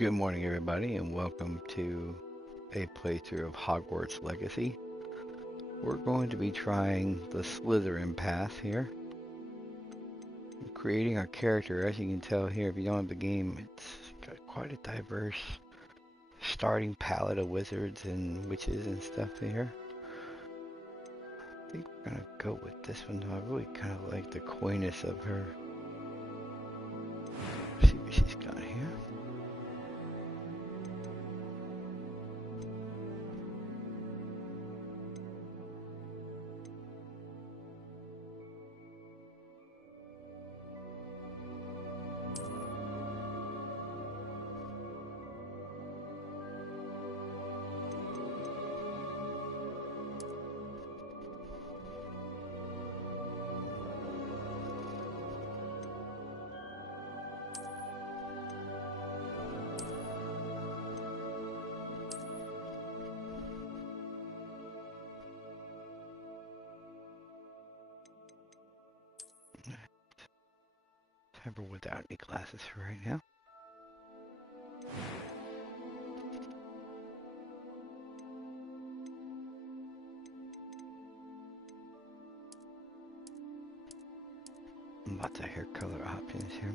Good morning, everybody, and welcome to a playthrough of Hogwarts Legacy. We're going to be trying the Slytherin path here. Creating our character. As you can tell here, if you don't have the game, it's got quite a diverse starting palette of wizards and witches and stuff here. I think we're going to go with this one, though. I really kind of like the coyness of her. Let's see what she's got here. Have her without any glasses for right now. Lots of hair color options here.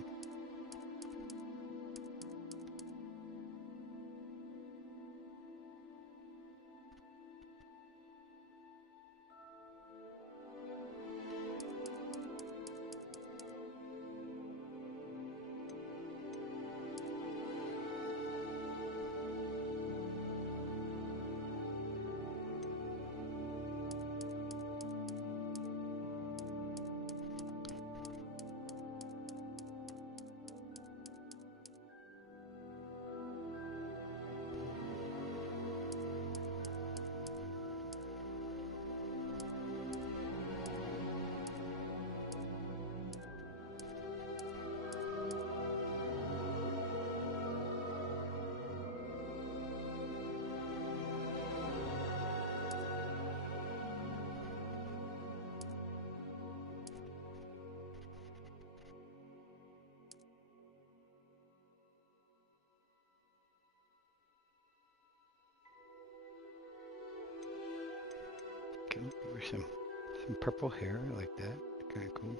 Give her some purple hair. I like that. Kind of cool.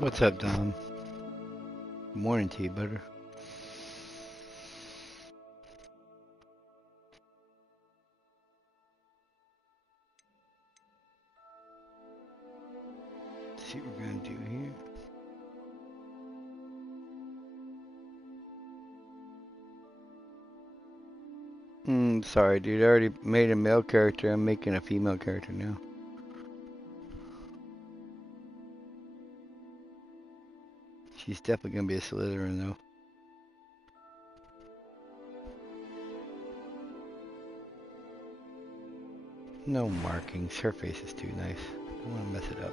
What's up, Dom? Morning to you, butter. Let's see what we're gonna do here. Sorry, dude. I already made a male character. I'm making a female character now. She's definitely gonna be a Slytherin, though. No markings. Her face is too nice. I don't want to mess it up.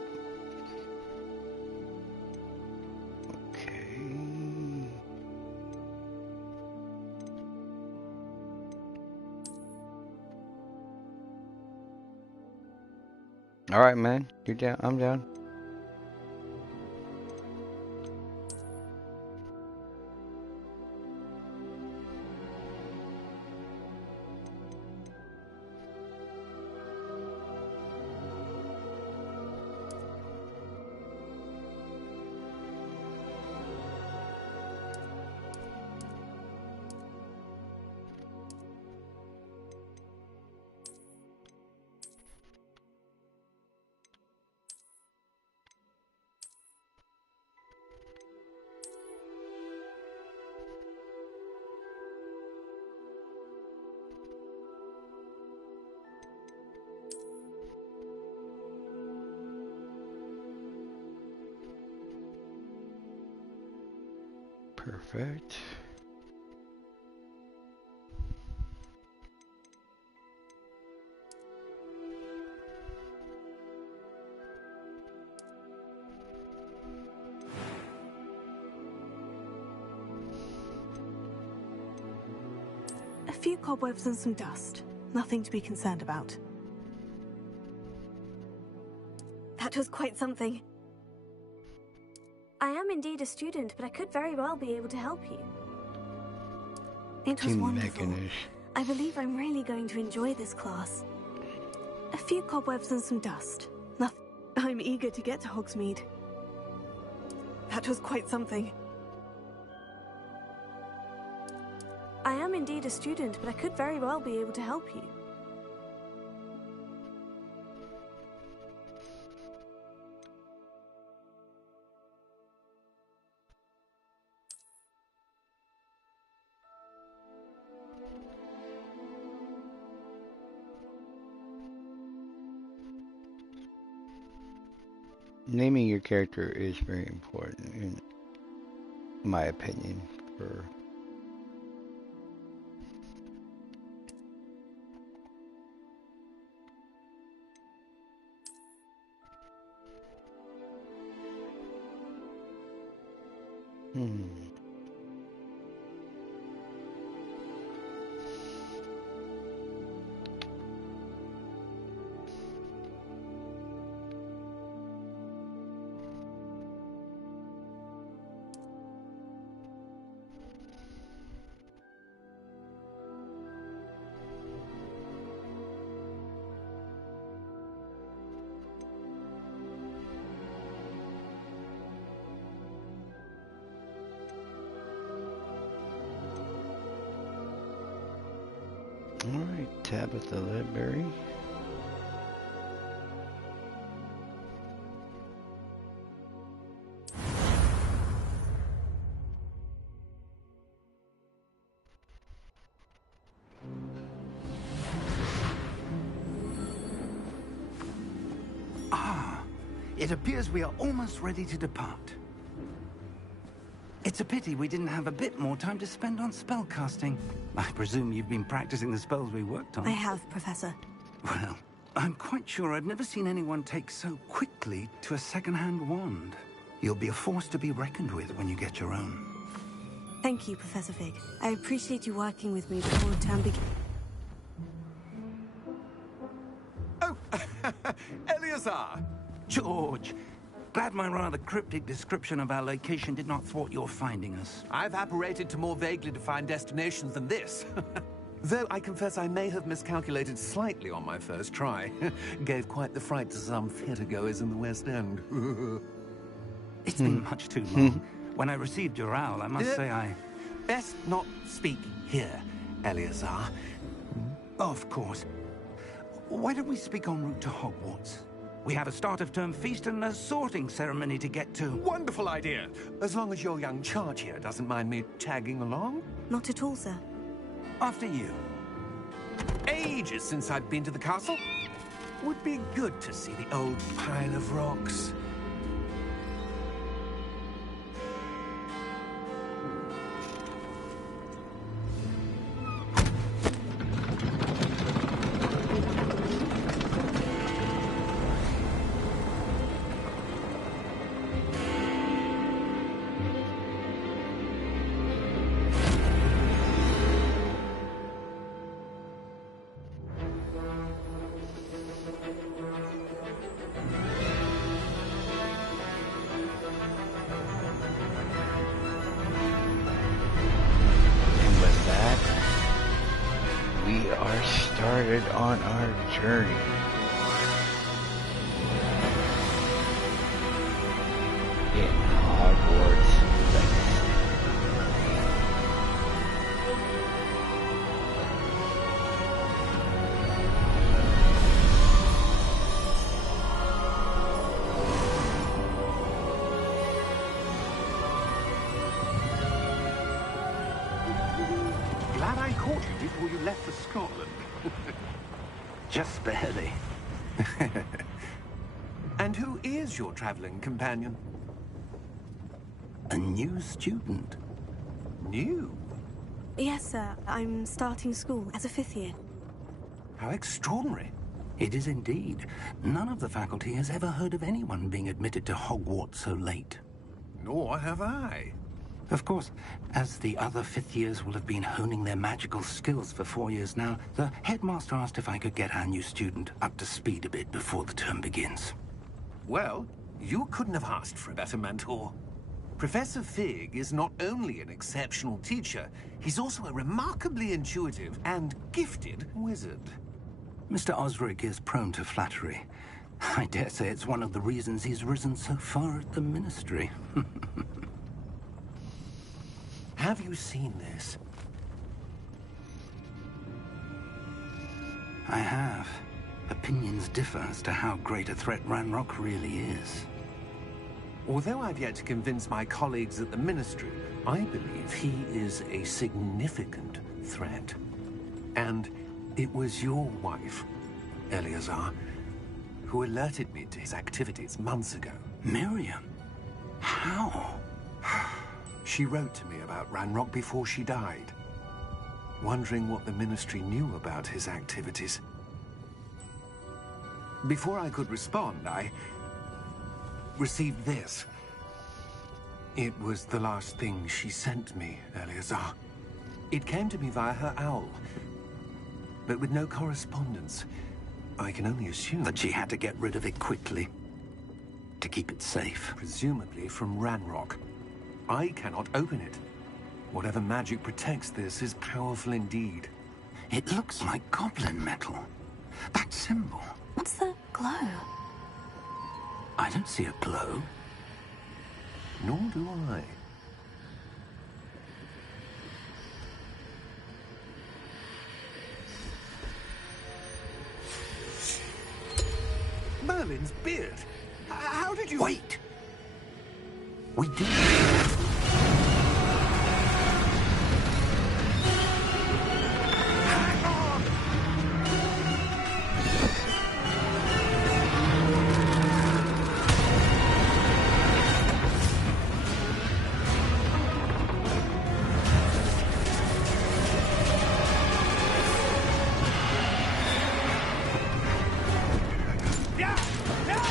Okay. All right, man. You're down. I'm down. Perfect. A few cobwebs and some dust. Nothing to be concerned about. That was quite something. I am indeed a student, but I could very well be able to help you. It was wonderful. I believe I'm really going to enjoy this class. A few cobwebs and some dust. Nothing. I'm eager to get to Hogsmeade. That was quite something. I am indeed a student, but I could very well be able to help you. Naming your character is very important, in my opinion. For Alright, Tabitha Ledbury. It appears we are almost ready to depart. It's a pity we didn't have a bit more time to spend on spellcasting. I presume you've been practicing the spells we worked on. I have, Professor. Well, I'm quite sure I've never seen anyone take so quickly to a second-hand wand. You'll be a force to be reckoned with when you get your own. Thank you, Professor Fig. I appreciate you working with me before the term begins. Oh, Eleazar! George! Glad my rather cryptic description of our location did not thwart your finding us. I've apparated to more vaguely defined destinations than this. Though I confess I may have miscalculated slightly on my first try. Gave quite the fright to some theatre-goers in the West End. It's been much too long. When I received your owl, I must say I... Best not speak here, Eleazar. Of course. Why don't we speak en route to Hogwarts? We have a start-of-term feast and a sorting ceremony to get to. Wonderful idea. As long as your young charge here doesn't mind me tagging along. Not at all, sir. After you. Ages since I've been to the castle. Would be good to see the old pile of rocks. Started on our journey. In Hogwarts. Glad I caught you before you left for Scotland. Just barely. And who is your traveling companion? A new student. New? Yes, sir. I'm starting school as a 5th year. How extraordinary. It is indeed. None of the faculty has ever heard of anyone being admitted to Hogwarts so late. Nor have I. Of course, as the other 5th years will have been honing their magical skills for 4 years now, the headmaster asked if I could get our new student up to speed a bit before the term begins. Well, you couldn't have asked for a better mentor. Professor Fig is not only an exceptional teacher, he's also a remarkably intuitive and gifted wizard. Mr. Osric is prone to flattery. I dare say it's one of the reasons he's risen so far at the Ministry. Have you seen this? I have. Opinions differ as to how great a threat Ranrock really is. Although I've yet to convince my colleagues at the Ministry, I believe he is a significant threat. And it was your wife, Eleazar, who alerted me to his activities months ago. Miriam? How? She wrote to me about Ranrock before she died, wondering what the Ministry knew about his activities. Before I could respond, I received this. It was the last thing she sent me, Eleazar. It came to me via her owl, but with no correspondence. I can only assume That she had to get rid of it quickly, to keep it safe. presumably from Ranrock. I cannot open it. Whatever magic protects this is powerful indeed. It looks like goblin metal. That symbol. What's the glow? I don't see a glow. Nor do I. Merlin's beard. How did you... Wait! We do. Hang on! Yeah! Yeah!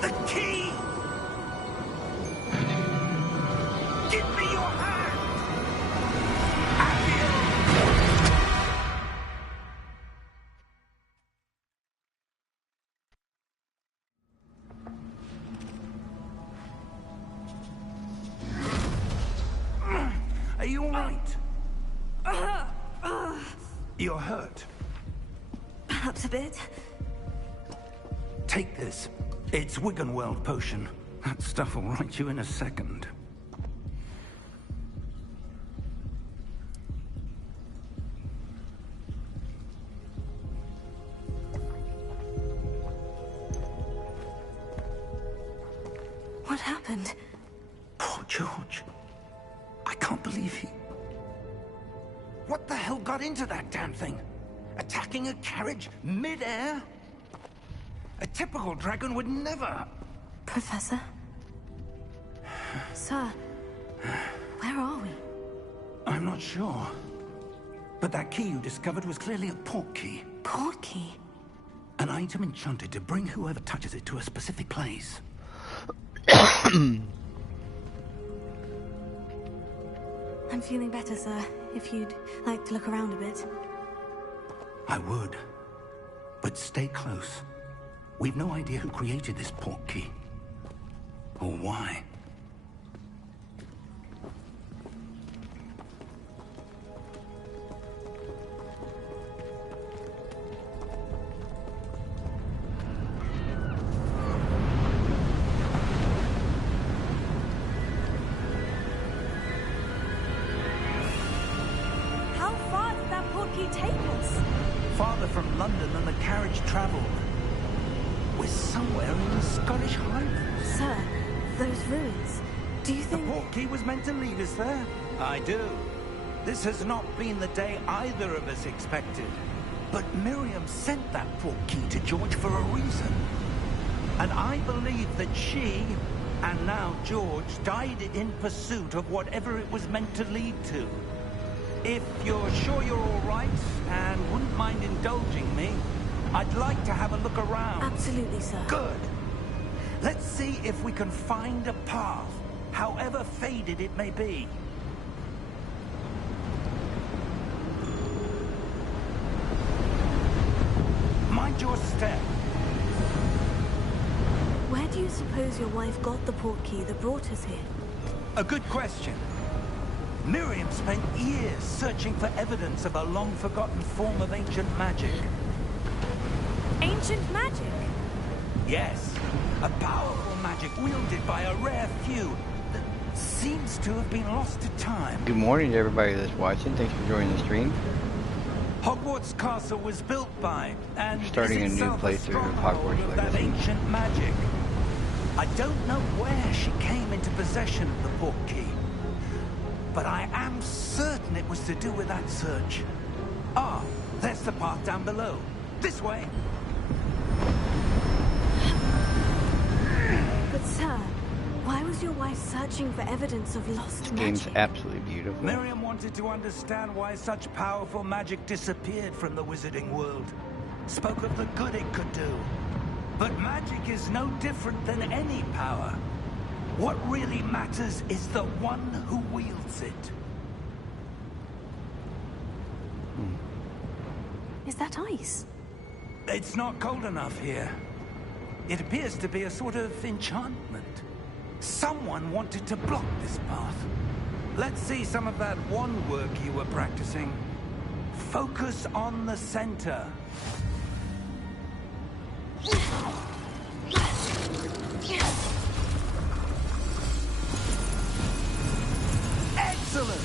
The key! Give me your hand! all right? You're hurt. Perhaps a bit. Take this. It's Wiggenweld potion. That stuff will right you in a second. What happened? Poor George. I can't believe he... What the hell got into that damn thing? Attacking a carriage mid-air? A typical dragon would never... Professor? Sir, where are we? I'm not sure. But that key you discovered was clearly a port key. Port key? An item enchanted to bring whoever touches it to a specific place. I'm feeling better, sir. If you'd like to look around a bit. I would. But stay close. We've no idea who created this port key. Or why. How far did that port key take us? Farther from London than the carriage traveled. We're somewhere in the Scottish Highlands. Sir, those ruins. Do you The think... port key was meant to lead us there? I do. This has not been the day either of us expected. But Miriam sent that port key to George for a reason. And I believe that she, and now George, died in pursuit of whatever it was meant to lead to. If you're sure you're all right, and wouldn't mind indulging me, I'd like to have a look around. Absolutely, sir. Good. Let's see if we can find a path, however faded it may be. Mind your step. Where do you suppose your wife got the port key that brought us here? A good question. Miriam spent years searching for evidence of a long-forgotten form of ancient magic. Ancient magic? Yes, a powerful magic wielded by a rare few that seems to have been lost to time. Good morning to everybody that's watching. Thanks for joining the stream. Hogwarts Castle was built by, and We're starting is a new itself playthrough of stronghold Hogwarts of that Legacy. ancient magic. I don't know where she came into possession of the port key, but I am certain it was to do with that search. Ah, there's the path down below. This way. But sir, why was your wife searching for evidence of lost This game's magic? absolutely beautiful. Miriam wanted to understand why such powerful magic disappeared from the wizarding world. Spoke of the good it could do. But magic is no different than any power. What really matters is the one who wields it. Is that ice? It's not cold enough here. It appears to be a sort of enchantment. Someone wanted to block this path. Let's see some of that wand work you were practicing. Focus on the center. Excellent!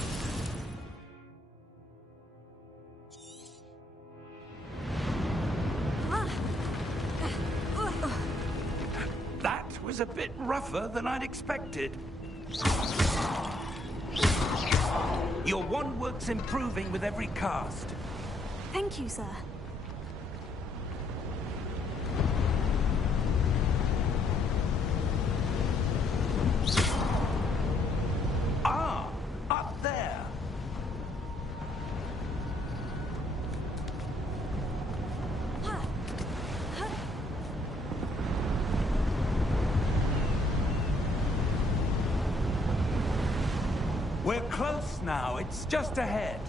That was a bit rougher than I'd expected. Your wand work's improving with every cast. Thank you, sir. Ah, up there. We're close now. It's just ahead.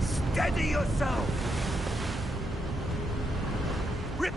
Steady yourself. Rip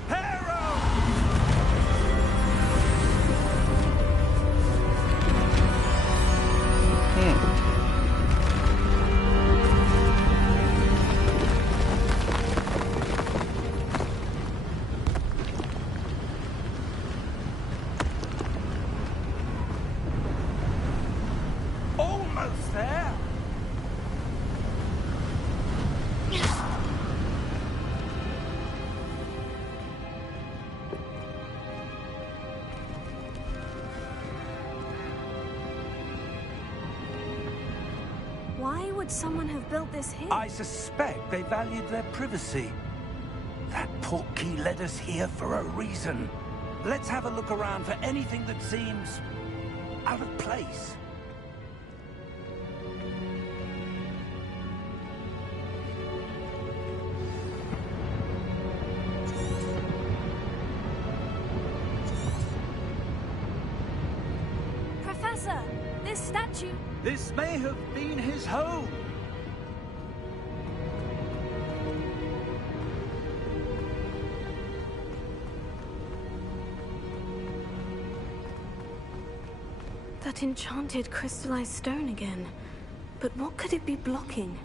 would someone have built this here? I suspect they valued their privacy. That portkey led us here for a reason. Let's have a look around for anything that seems out of place. Professor, this statue... This may have been his home. That enchanted crystallized stone again. But what could it be blocking?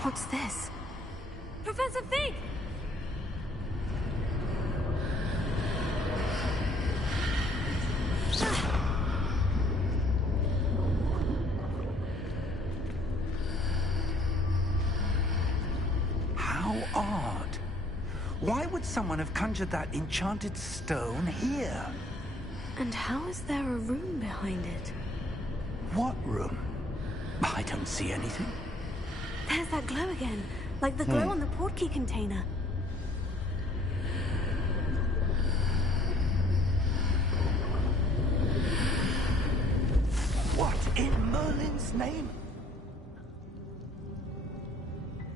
What's this? Professor Fig! How odd. Why would someone have conjured that enchanted stone here? And how is there a room behind it? What room? I don't see anything. There's that glow again, like the glow on the portkey container. What in Merlin's name?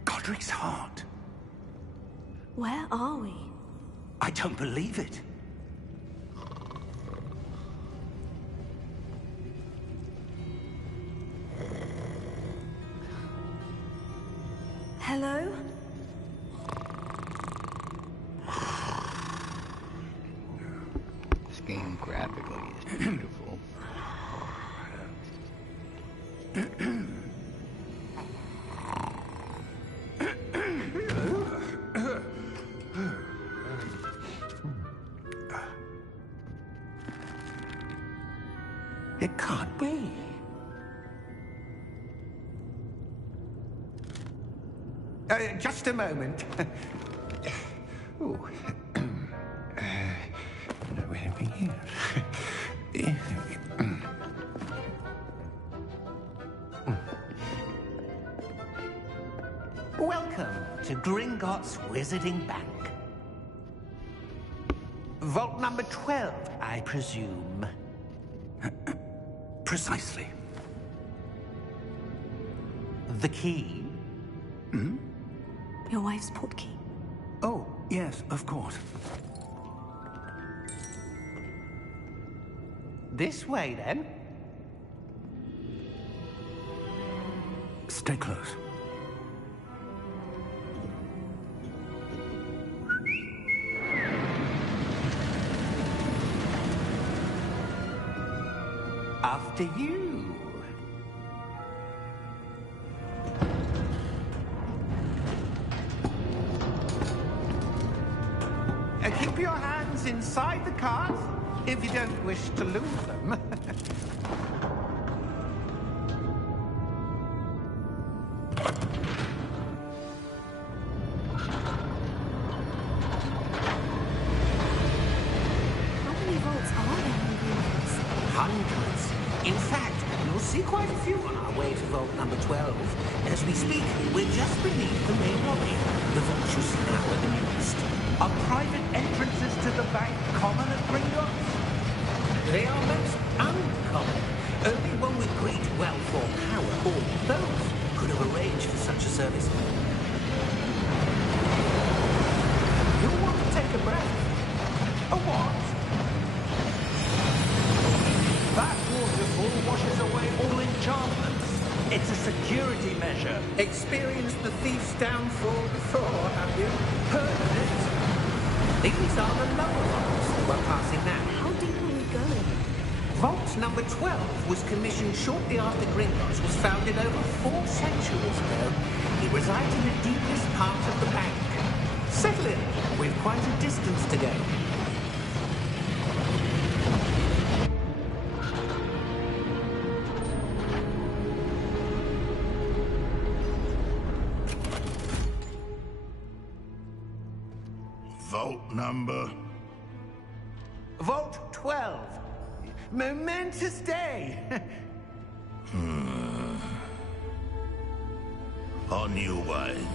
Godric's heart. Where are we? I don't believe it. Hello? This game graphically is beautiful. It can't be. Just a moment. Oh. No, anything here? Welcome to Gringotts Wizarding Bank. Vault number 12, I presume. Precisely. The key? Your wife's portkey. Oh, yes, of course. This way, then. Stay close. After you. Keep your hands inside the cart if you don't wish to lose them. How many vaults are there in Gringotts? Hundreds. In fact, you'll see quite a few on our way to vault number 12. As we speak, we're just beneath the main lobby. The vault you see now at the newest. Are private entrances to the bank common at Gringotts? They are most uncommon. Only one with great wealth or power, or both, could have arranged for such a service. You want to take a breath? A what? That waterfall washes away all enchantments. It's a security measure. Experienced the thief's downfall before, have you? Heard of it? These are the lower vaults that we're passing now. How deep are we going? Vault number 12 was commissioned shortly after Gringotts was founded over 4 centuries ago. It resides in the deepest part of the bank. Settle in. We've quite a distance to go. Vault number? Vault 12. Momentous day. On you, wine.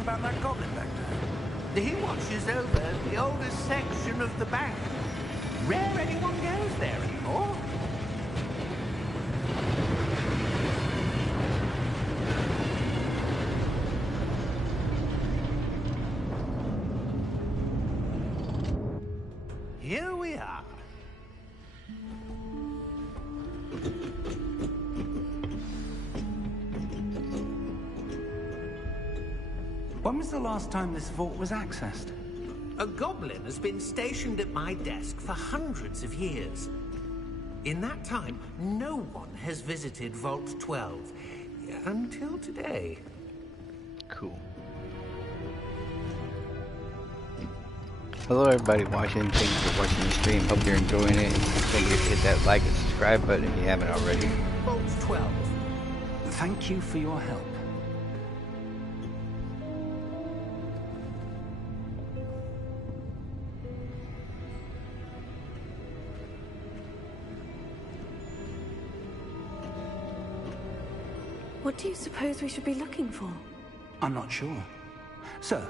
About that goblin back there. He watches over the oldest section of the bank. Rare anyone goes there anymore. Here we are. When was the last time this vault was accessed? A goblin has been stationed at my desk for hundreds of years. In that time, no one has visited Vault 12. Until today. Cool. Hello everybody watching, thank you for watching the stream. Hope you're enjoying it. Don't forget to hit that like and subscribe button if you haven't already. Vault 12. Thank you for your help. What do you suppose we should be looking for? I'm not sure. Sir,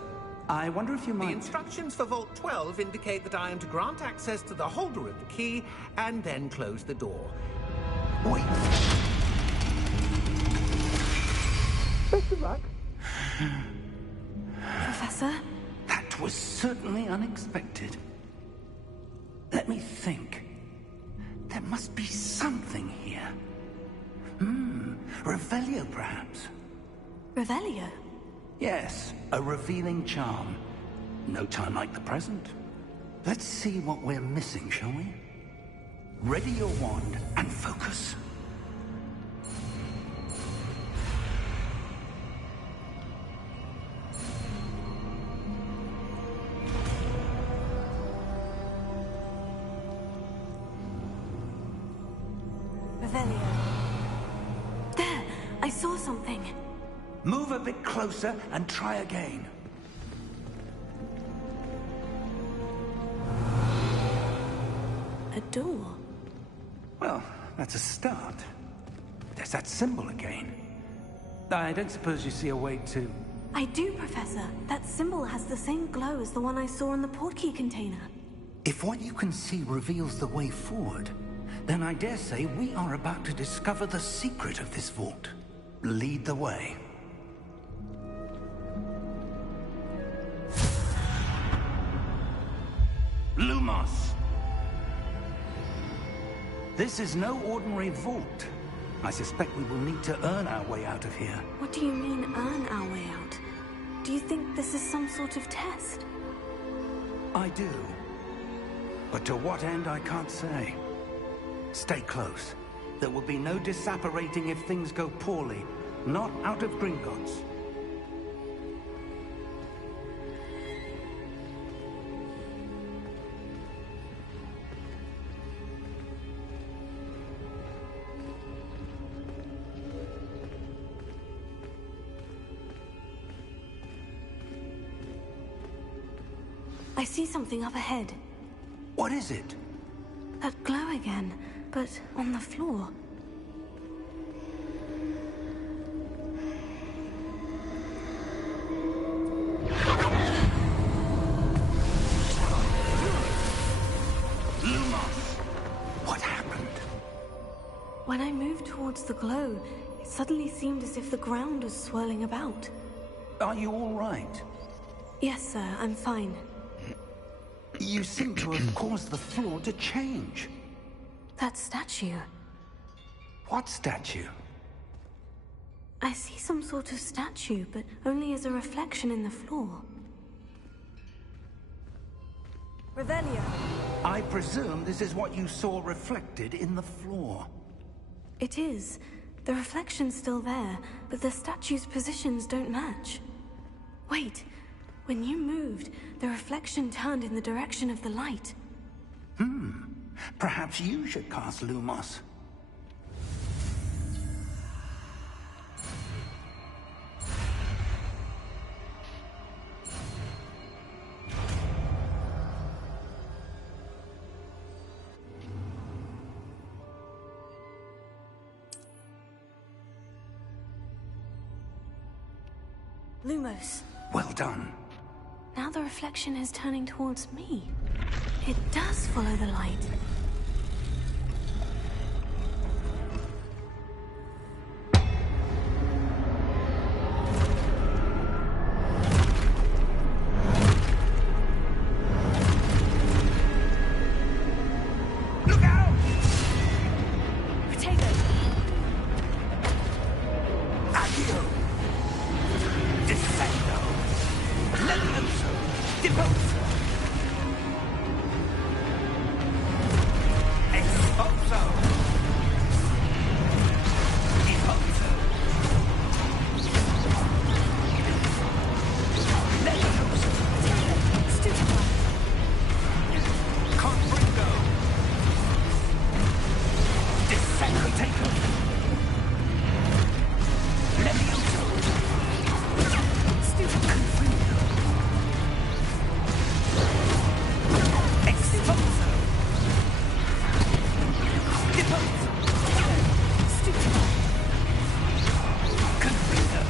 I wonder if you might... The instructions for Vault 12 indicate that I am to grant access to the holder of the key and then close the door. Wait. Best of luck. Professor? That was certainly unexpected. Let me think. There must be something here. Revelio, perhaps? Revelio? Yes, a revealing charm. No time like the present. Let's see what we're missing, shall we? Ready your wand and focus. Revelio. There! I saw something. Move a bit closer and try again. A door? Well, that's a start. There's that symbol again. I don't suppose you see a way to... I do, Professor. That symbol has the same glow as the one I saw in the portkey container. If what you can see reveals the way forward, then I dare say we are about to discover the secret of this vault. Lead the way. Lumos! This is no ordinary vault. I suspect we will need to earn our way out of here. What do you mean, earn our way out? Do you think this is some sort of test? I do. But to what end, I can't say. Stay close. There will be no disapparating if things go poorly. Not out of Gringotts. I see something up ahead. What is it? That glow again, but on the floor. Lumos! What happened? When I moved towards the glow, it suddenly seemed as if the ground was swirling about. Are you all right? Yes, sir, I'm fine. You seem to have caused the floor to change. That statue. What statue? I see some sort of statue, but only as a reflection in the floor. Revelio. I presume this is what you saw reflected in the floor. It is, The reflection's still there, but the statue's positions don't match. Wait, when you moved, the reflection turned in the direction of the light. Perhaps you should cast Lumos. Lumos. Well done. Now the reflection is turning towards me. It does follow the light. Look out! Potato! Accio! Descendo! Levioso! Devoto! Expulso! Devoto! Levioso! Stupefy! Confringo! Descendo! Potato! Levioso! Stupefy! Expulso! Devoto! Stupefy! Confringo!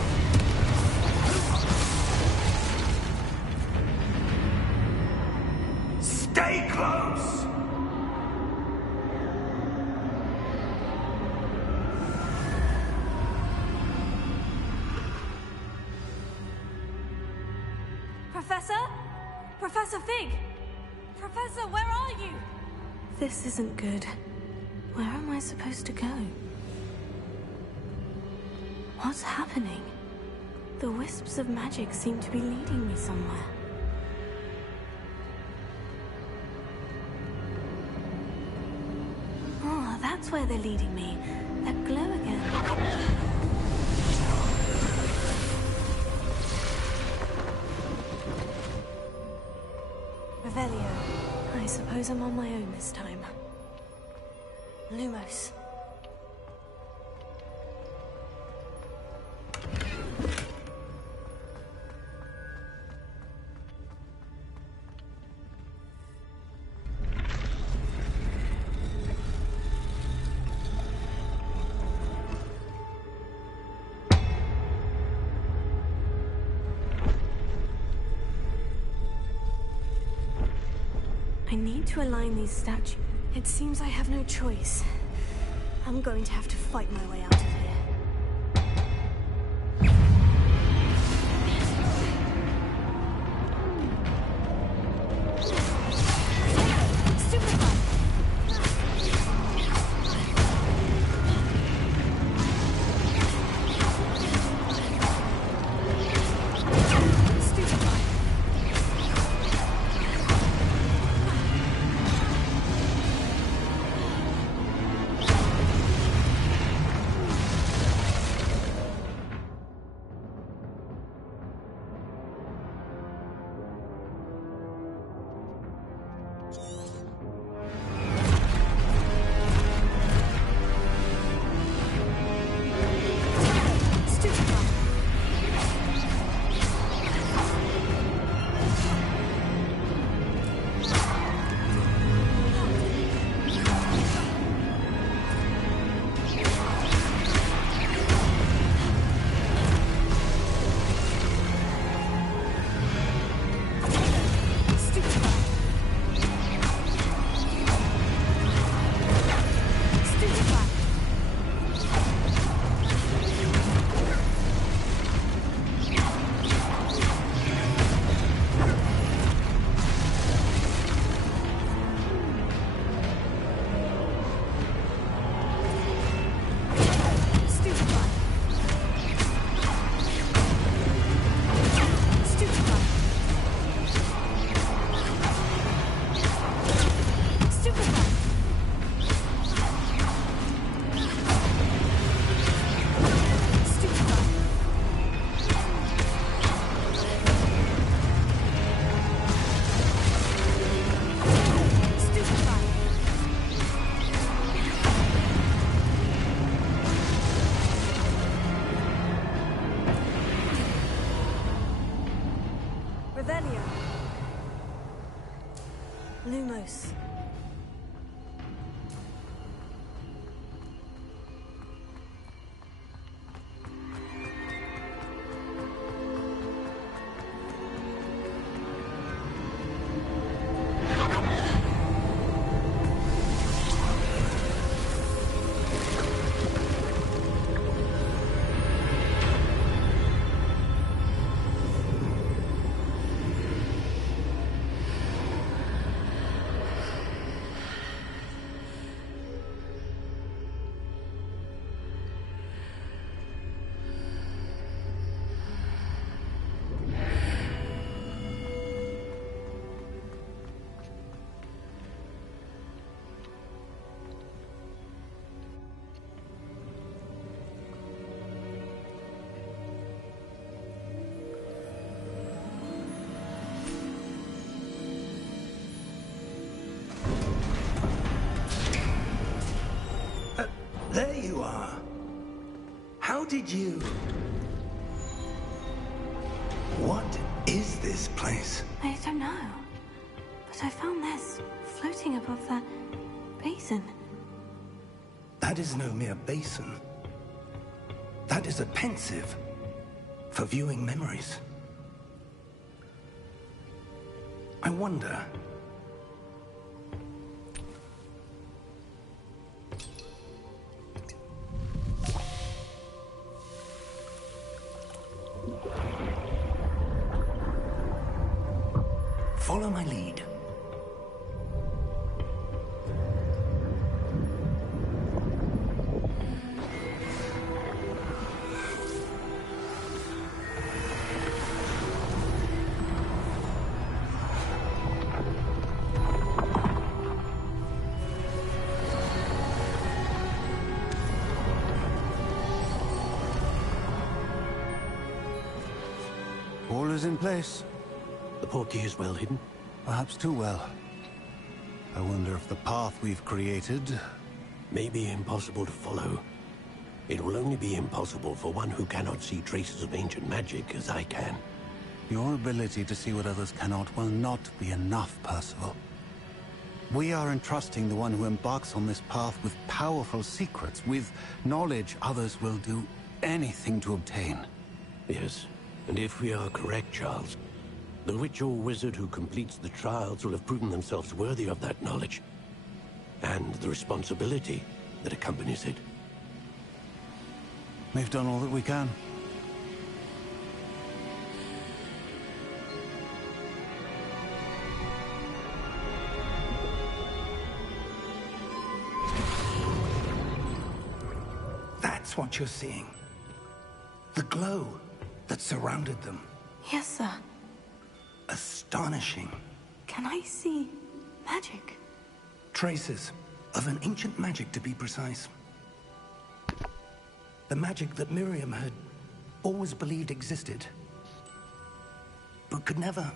Stay close! Professor? Professor Fig! Professor, where are you? This isn't good. Where am I supposed to go? What's happening? The wisps of magic seem to be leading me somewhere. Oh, that's where they're leading me. That glow again. Revelio. I suppose I'm on my own this time. Lumos. I need to align these statues. It seems I have no choice. I'm going to have to fight my way out of here. Stupefy! Stupefy! Revelio. Lumos. There you are. How did you... What is this place? I don't know. But I found this floating above that basin. That is no mere basin. That is a pensive for viewing memories. I wonder... Follow my lead. All is in place. The portkey is well hidden? Perhaps too well. I wonder if the path we've created... May be impossible to follow. It will only be impossible for one who cannot see traces of ancient magic as I can. Your ability to see what others cannot will not be enough, Percival. We are entrusting the one who embarks on this path with powerful secrets, with knowledge others will do anything to obtain. Yes, and if we are correct, Charles, the witch or wizard who completes the trials will have proven themselves worthy of that knowledge, and the responsibility that accompanies it. We've done all that we can. That's what you're seeing. The glow that surrounded them. Yes, sir. Astonishing. Can I see magic? Traces of an ancient magic, to be precise. The magic that Miriam had always believed existed, but could never.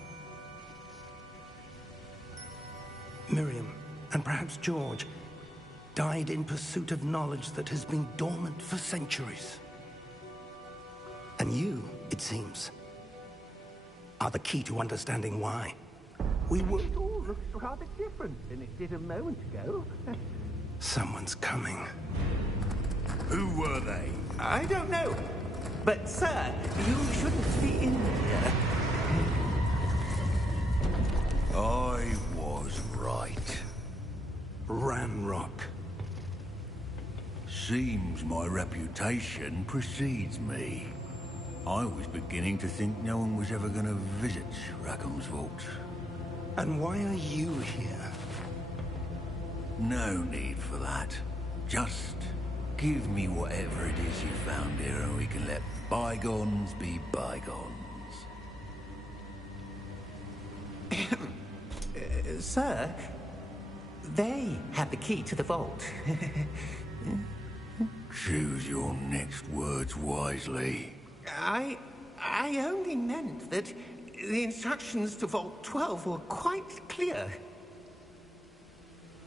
Miriam, and perhaps George, died in pursuit of knowledge that has been dormant for centuries. And you, it seems, are the key to understanding why. We would all look rather different than it did a moment ago. Someone's coming. Who were they? I don't know. But, sir, you shouldn't be in here. I was right. Ranrock. Seems my reputation precedes me. I was beginning to think no one was ever going to visit Rackham's vault. And why are you here? No need for that. Just give me whatever it is you found here and we can let bygones be bygones. Sir, they had the key to the vault. Choose your next words wisely. I only meant that the instructions to Vault 12 were quite clear.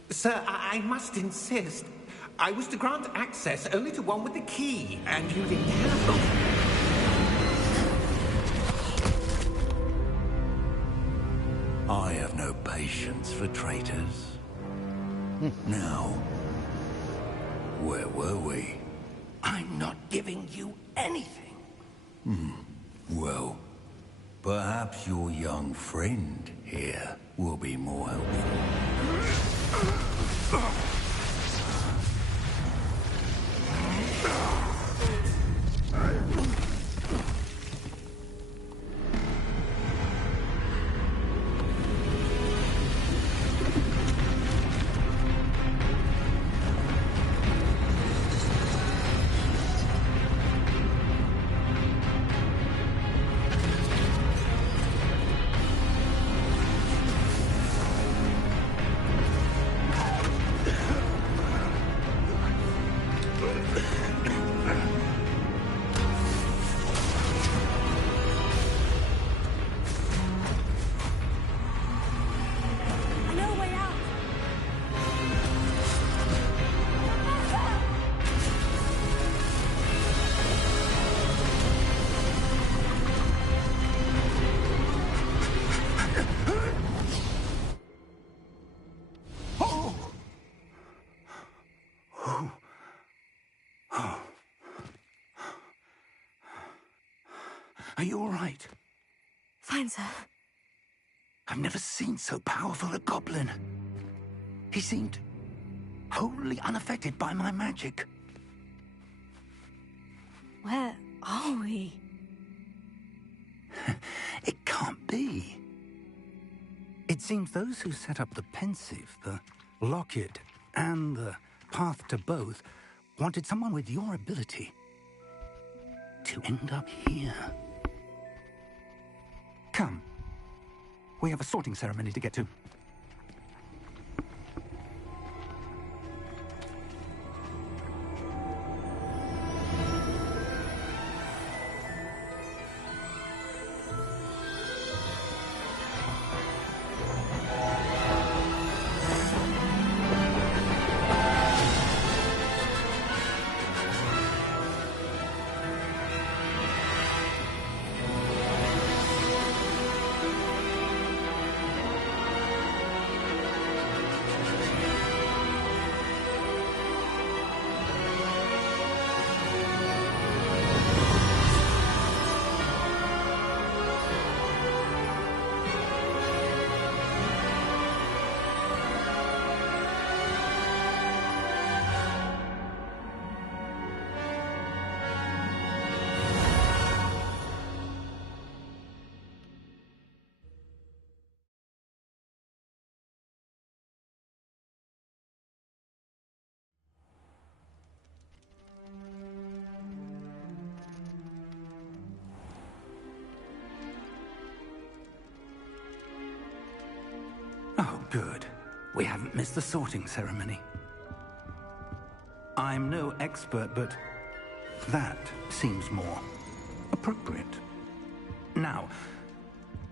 Sir, I must insist. I was to grant access only to one with the key, and you didn't have I have no patience for traitors. Now, where were we? I'm not giving you anything. Well, perhaps your young friend here will be more helpful. Are you all right? Fine, sir. I've never seen so powerful a goblin. He seemed wholly unaffected by my magic. Where are we? It can't be. It seems those who set up the pensive, the locket, and the path to both wanted someone with your ability to end up here. Come. We have a sorting ceremony to get to. Oh, good. We haven't missed the sorting ceremony. I'm no expert, but that seems more appropriate. Now,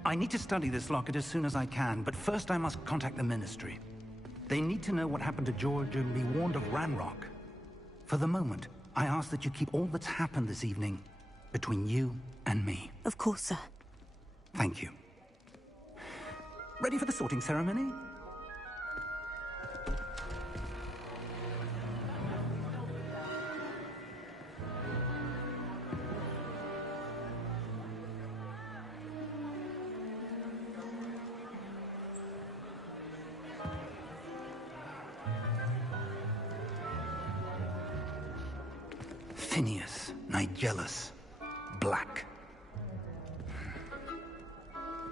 I need to study this locket as soon as I can, but first I must contact the Ministry. They need to know what happened to George and be warned of Ranrock. For the moment, I ask that you keep all that's happened this evening between you and me. Of course, sir. Thank you. Ready for the sorting ceremony? Phineas, Nigellus, Black.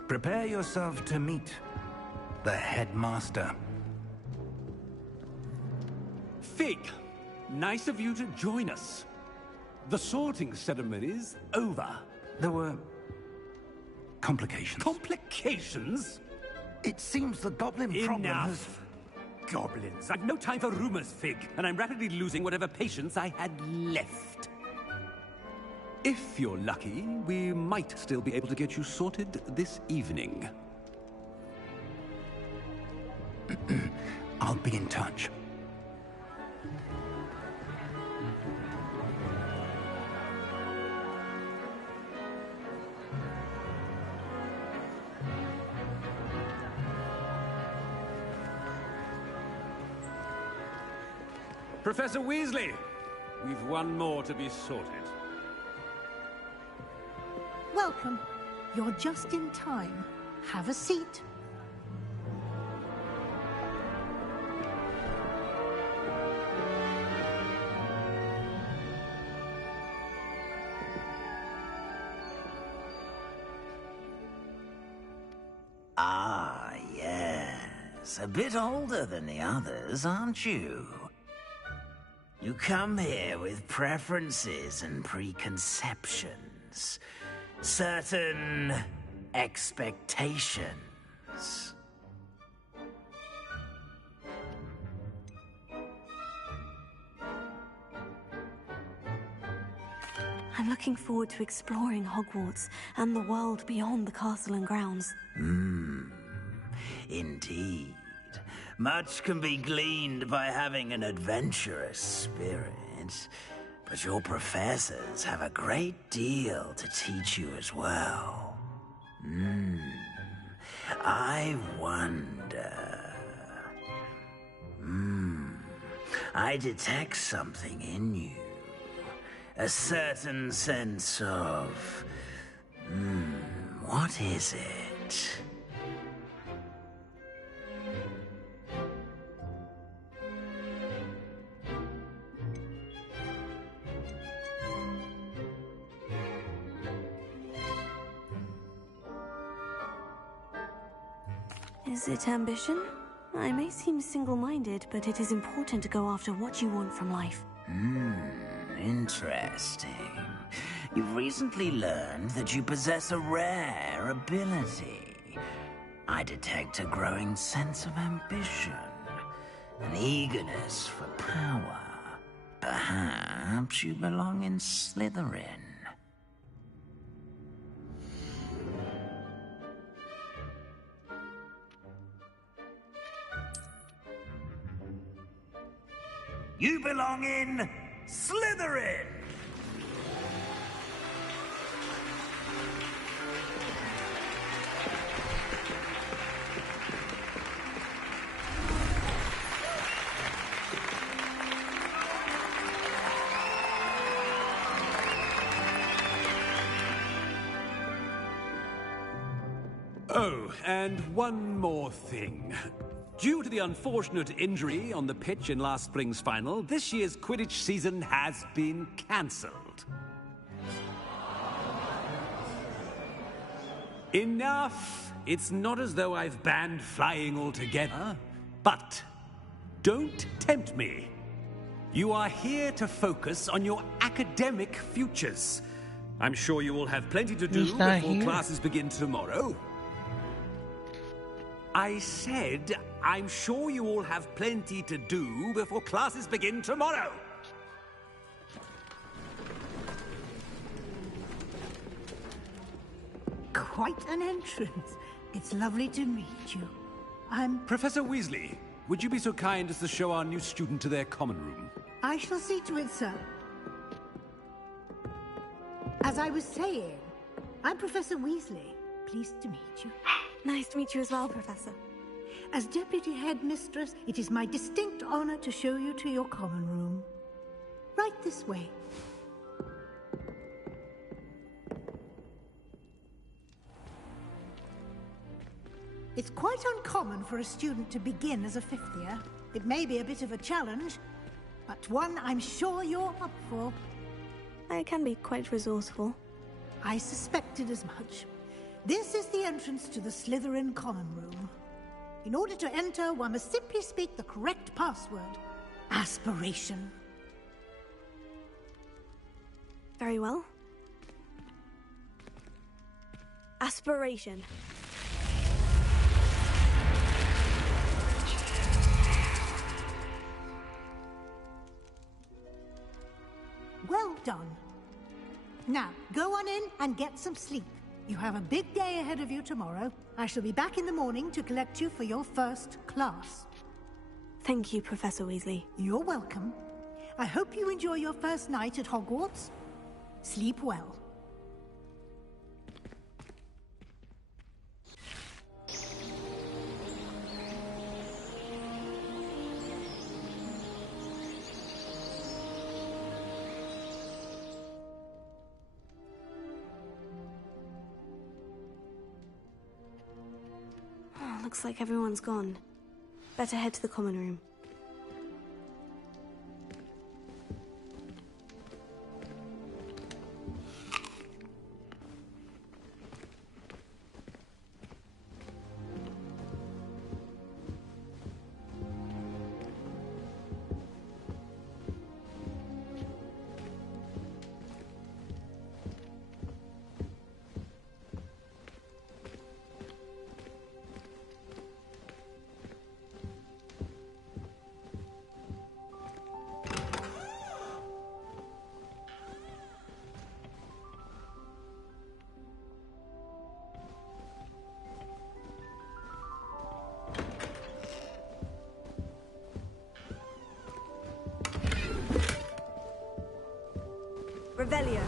Prepare yourself to meet the headmaster. Fig, nice of you to join us. The sorting ceremony's over. There were complications. Complications? It seems the goblin problem has... Enough. Goblins. I've no time for rumors, Fig, and I'm rapidly losing whatever patience I had left. If you're lucky, we might still be able to get you sorted this evening. I'll be in touch. Professor Weasley, we've one more to be sorted. Welcome. You're just in time. Have a seat. Ah, yes. A bit older than the others, aren't you? You come here with preferences and preconceptions. Certain expectations. I'm looking forward to exploring Hogwarts and the world beyond the castle and grounds. Indeed. Much can be gleaned by having an adventurous spirit, but your professors have a great deal to teach you as well. I wonder... I detect something in you. A certain sense of... what is it? Is it ambition? I may seem single-minded, but it is important to go after what you want from life. Interesting. You've recently learned that you possess a rare ability. I detect a growing sense of ambition, an eagerness for power. Perhaps you belong in Slytherin. You belong in Slytherin! Oh, and one more thing. Due to the unfortunate injury on the pitch in last spring's final, this year's Quidditch season has been cancelled. Enough! It's not as though I've banned flying altogether, but don't tempt me. You are here to focus on your academic futures. I'm sure you will have plenty to do before classes begin tomorrow. I said, I'm sure you all have plenty to do before classes begin tomorrow. Quite an entrance. It's lovely to meet you. I'm... Professor Weasley, would you be so kind as to show our new student to their common room? I shall see to it, sir. As I was saying, I'm Professor Weasley. Pleased to meet you. Nice to meet you as well, Professor. As Deputy Headmistress, it is my distinct honor to show you to your common room. Right this way. It's quite uncommon for a student to begin as a fifth year. It may be a bit of a challenge, but one I'm sure you're up for. I can be quite resourceful. I suspected as much. This is the entrance to the Slytherin common room. In order to enter, one must simply speak the correct password. Aspiration. Very well. Aspiration. Well done. Now, go on in and get some sleep. You have a big day ahead of you tomorrow. I shall be back in the morning to collect you for your first class. Thank you, Professor Weasley. You're welcome. I hope you enjoy your first night at Hogwarts. Sleep well. Looks like everyone's gone. Better head to the common room. Revelio.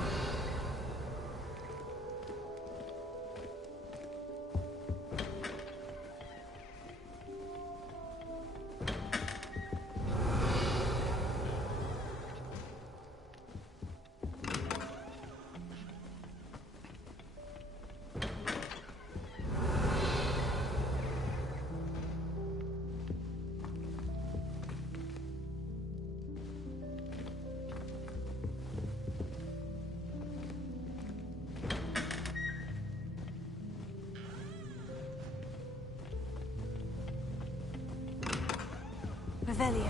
Revelio.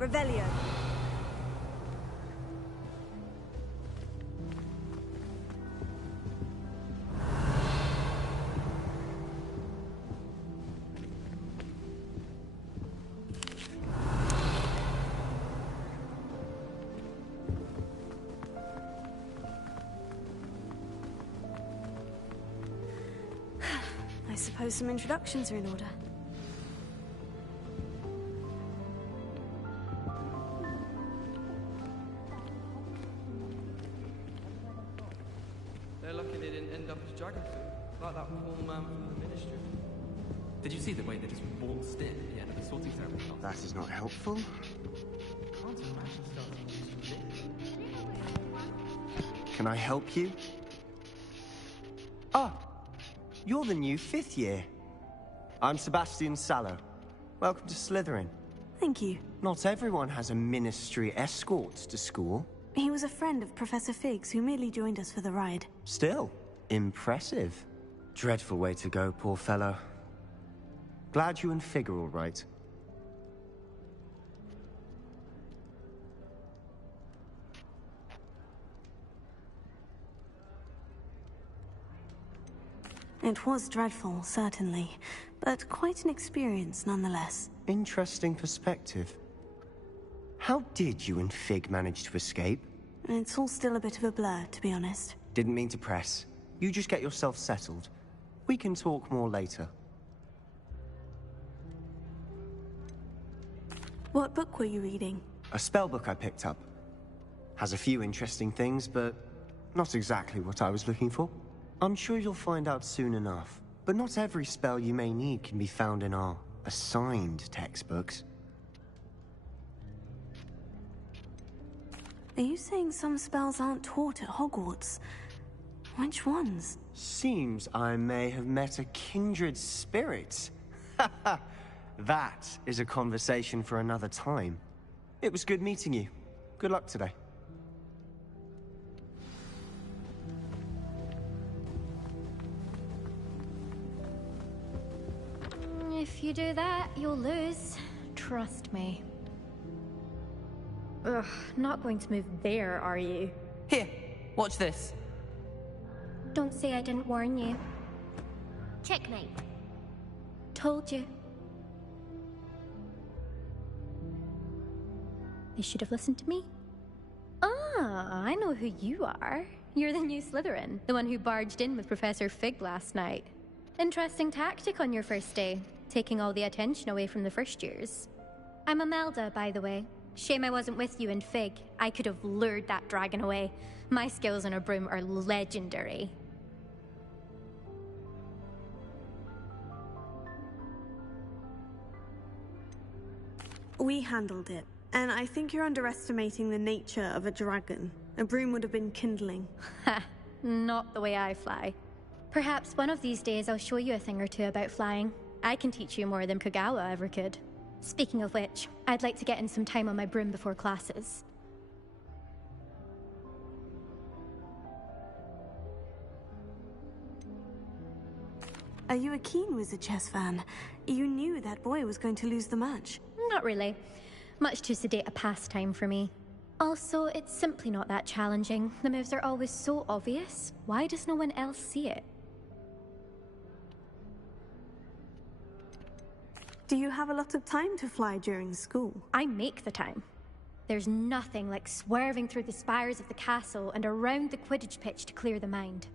Revelio. I suppose some introductions are in order. They're lucky they didn't end up as dragon food, like that poor man from the ministry. Did you see the way they just waltzed in at the end of the sorting ceremony? That is not helpful. Can't imagine starting using this. Can I help you? Ah, you're the new 5th year. I'm Sebastian Sallow. Welcome to Slytherin. Thank you. Not everyone has a ministry escort to school. He was a friend of Professor Fig's who merely joined us for the ride. Still, impressive. Dreadful way to go, poor fellow. Glad you and Fig are all right. It was dreadful, certainly, but quite an experience nonetheless. Interesting perspective. How did you and Fig manage to escape? It's all still a bit of a blur, to be honest. Didn't mean to press. You just get yourself settled. We can talk more later. What book were you reading? A spellbook I picked up. Has a few interesting things, but not exactly what I was looking for. I'm sure you'll find out soon enough. But not every spell you may need can be found in our assigned textbooks. Are you saying some spells aren't taught at Hogwarts? Which ones? Seems I may have met a kindred spirit. That is a conversation for another time. It was good meeting you. Good luck today. If you do that, you'll lose. Trust me. Ugh, not going to move there, are you? Here, watch this. Don't say I didn't warn you. Checkmate. Told you. They should have listened to me. I know who you are. You're the new Slytherin, the one who barged in with Professor Fig last night. Interesting tactic on your first day, taking all the attention away from the first years. I'm Imelda, by the way. Shame I wasn't with you in Fig. I could have lured that dragon away. My skills on a broom are legendary. We handled it, and I think you're underestimating the nature of a dragon. A broom would have been kindling. Ha! Not the way I fly. Perhaps one of these days I'll show you a thing or two about flying. I can teach you more than Kagawa ever could. Speaking of which, I'd like to get in some time on my broom before classes. Are you a keen Wizard Chess fan? You knew that boy was going to lose the match. Not really. Much too sedate a pastime for me. Also, it's simply not that challenging. The moves are always so obvious. Why does no one else see it? Do you have a lot of time to fly during school? I make the time. There's nothing like swerving through the spires of the castle and around the Quidditch pitch to clear the mind.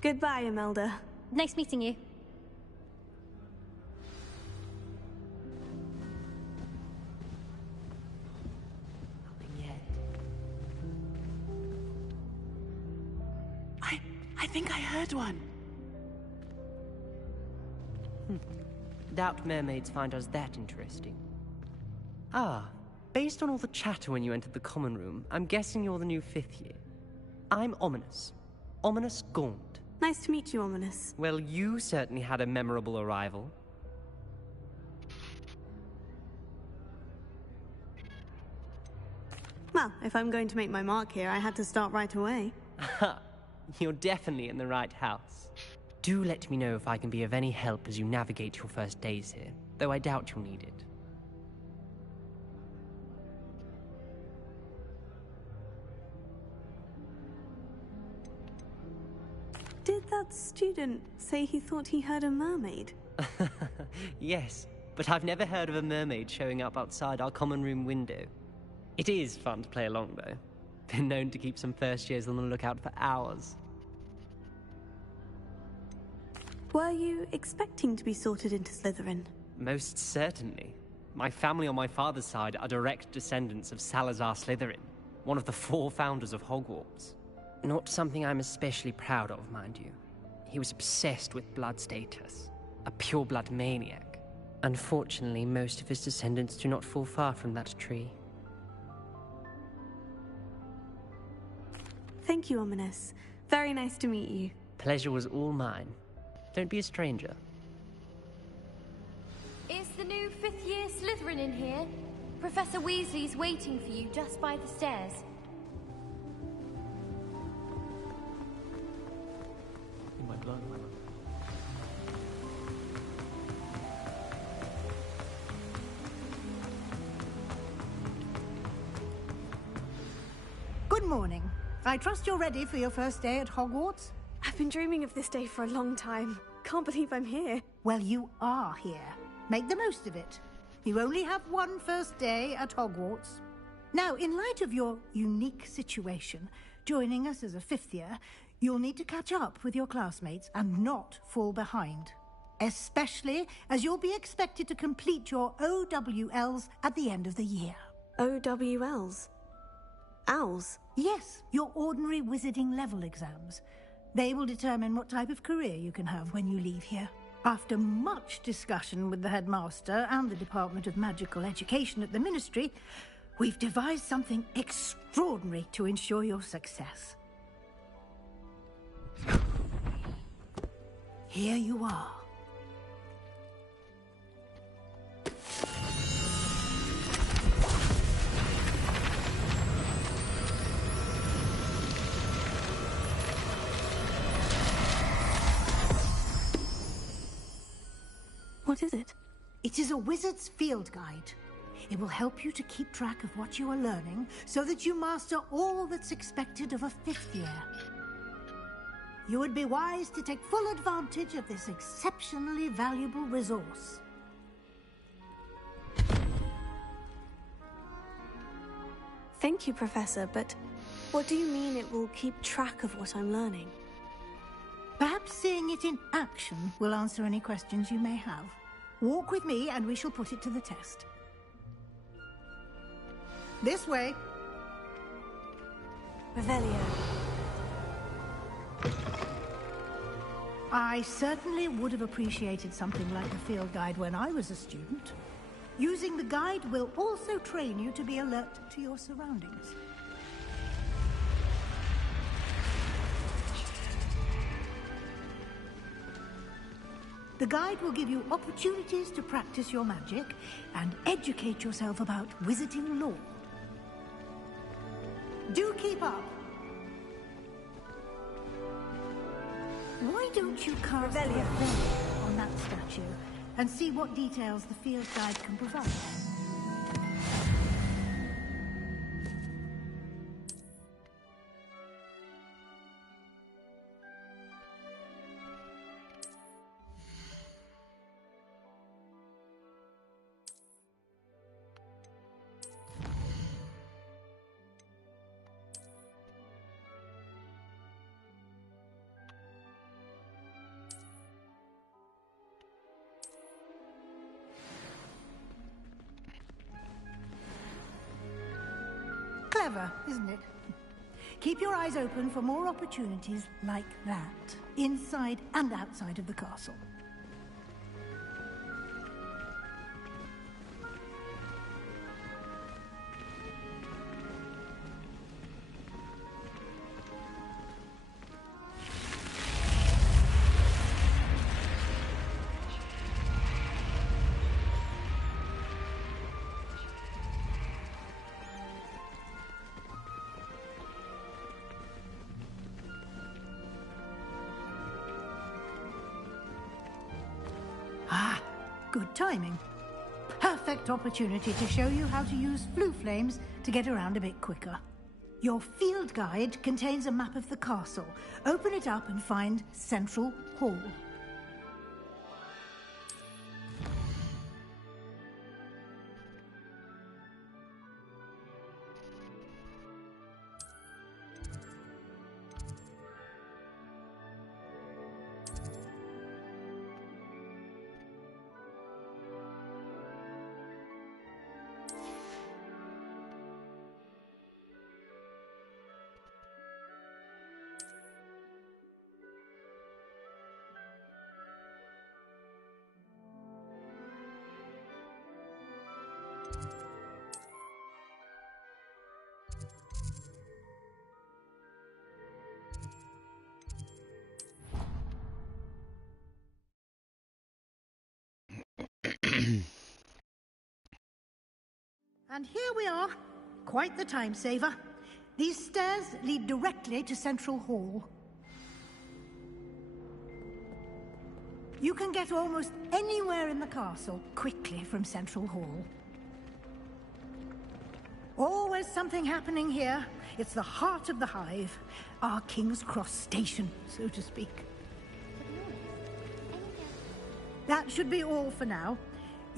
Goodbye, Imelda. Nice meeting you. I think I heard one. Doubt mermaids find us that interesting. Ah, based on all the chatter when you entered the common room, I'm guessing you're the new 5th year. I'm Ominous. Ominous Gaunt. Nice to meet you, Ominous. Well, you certainly had a memorable arrival. Well, if I'm going to make my mark here, I had to start right away. You're definitely in the right house. Do let me know if I can be of any help as you navigate your first days here, though I doubt you'll need it. Did that student say he thought he heard a mermaid? Yes, but I've never heard of a mermaid showing up outside our common room window. It is fun to play along, though. Been known to keep some first years on the lookout for hours. Were you expecting to be sorted into Slytherin? Most certainly. My family on my father's side are direct descendants of Salazar Slytherin, one of the 4 founders of Hogwarts. Not something I'm especially proud of, mind you. He was obsessed with blood status, a pure-blood maniac. Unfortunately, most of his descendants do not fall far from that tree. Thank you, Ominous. Very nice to meet you. Pleasure was all mine. Don't be a stranger. Is the new 5th year Slytherin in here? Professor Weasley's waiting for you just by the stairs. Good morning. I trust you're ready for your first day at Hogwarts? I've been dreaming of this day for a long time. Can't believe I'm here. Well, you are here. Make the most of it. You only have one first day at Hogwarts. Now, in light of your unique situation, joining us as a 5th year, you'll need to catch up with your classmates and not fall behind. Especially as you'll be expected to complete your OWLs at the end of the year. OWLs? Owls? Yes, your ordinary wizarding level exams. They will determine what type of career you can have when you leave here. After much discussion with the headmaster and the Department of Magical Education at the Ministry, we've devised something extraordinary to ensure your success. Here you are. What is it? It is a wizard's field guide. It will help you to keep track of what you are learning so that you master all that's expected of a 5th year. You would be wise to take full advantage of this exceptionally valuable resource. Thank you, Professor, but what do you mean it will keep track of what I'm learning? Perhaps seeing it in action will answer any questions you may have. Walk with me and we shall put it to the test. This way. Revelio. I certainly would have appreciated something like a field guide when I was a student. Using the guide will also train you to be alert to your surroundings. The guide will give you opportunities to practice your magic and educate yourself about wizarding lore. Do keep up! Why don't you cast Revelio on that statue and see what details the field guide can provide? Clever, isn't it? Keep your eyes open for more opportunities like that, inside and outside of the castle. Good timing. Perfect opportunity to show you how to use flue flames to get around a bit quicker. Your field guide contains a map of the castle. Open it up and find Central Hall. And here we are. Quite the time saver. These stairs lead directly to Central Hall. You can get almost anywhere in the castle quickly from Central Hall. Always something happening here. It's the heart of the hive. Our King's Cross station, so to speak. That should be all for now.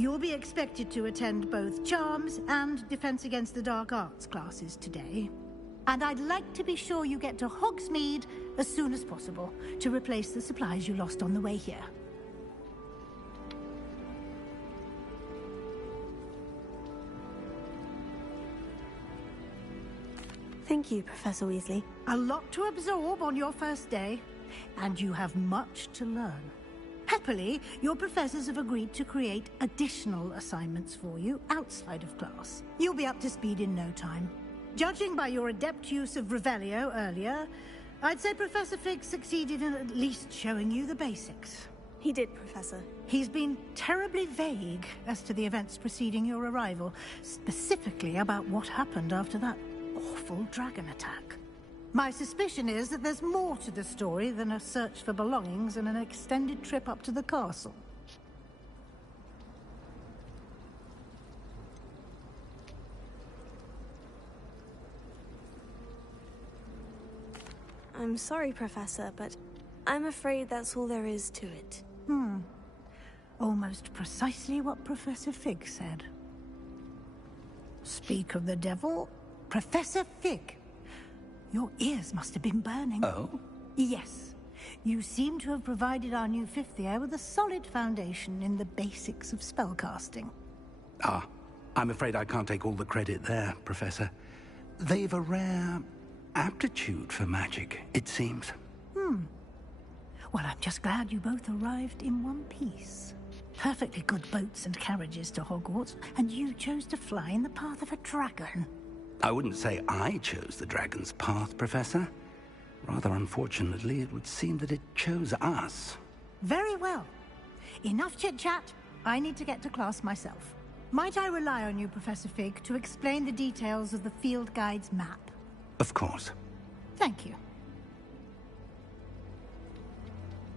You'll be expected to attend both Charms and Defense Against the Dark Arts classes today. And I'd like to be sure you get to Hogsmeade as soon as possible to replace the supplies you lost on the way here. Thank you, Professor Weasley. A lot to absorb on your first day, and you have much to learn. Happily, your professors have agreed to create additional assignments for you outside of class. You'll be up to speed in no time. Judging by your adept use of Revelio earlier, I'd say Professor Fig succeeded in at least showing you the basics. He did, Professor. He's been terribly vague as to the events preceding your arrival, specifically about what happened after that awful dragon attack. My suspicion is that there's more to the story than a search for belongings and an extended trip up to the castle. I'm sorry, Professor, but I'm afraid that's all there is to it. Almost precisely what Professor Fig said. Speak of the devil, Professor Fig. Your ears must have been burning. Oh? Yes. You seem to have provided our new fifth year with a solid foundation in the basics of spellcasting. Ah, I'm afraid I can't take all the credit there, Professor. They've a rare aptitude for magic, it seems. Well, I'm just glad you both arrived in one piece. Perfectly good boats and carriages to Hogwarts, and you chose to fly in the path of a dragon. I wouldn't say I chose the dragon's path, Professor. Rather unfortunately, it would seem that it chose us. Very well. Enough chit-chat. I need to get to class myself. Might I rely on you, Professor Fig, to explain the details of the field guide's map? Of course. Thank you.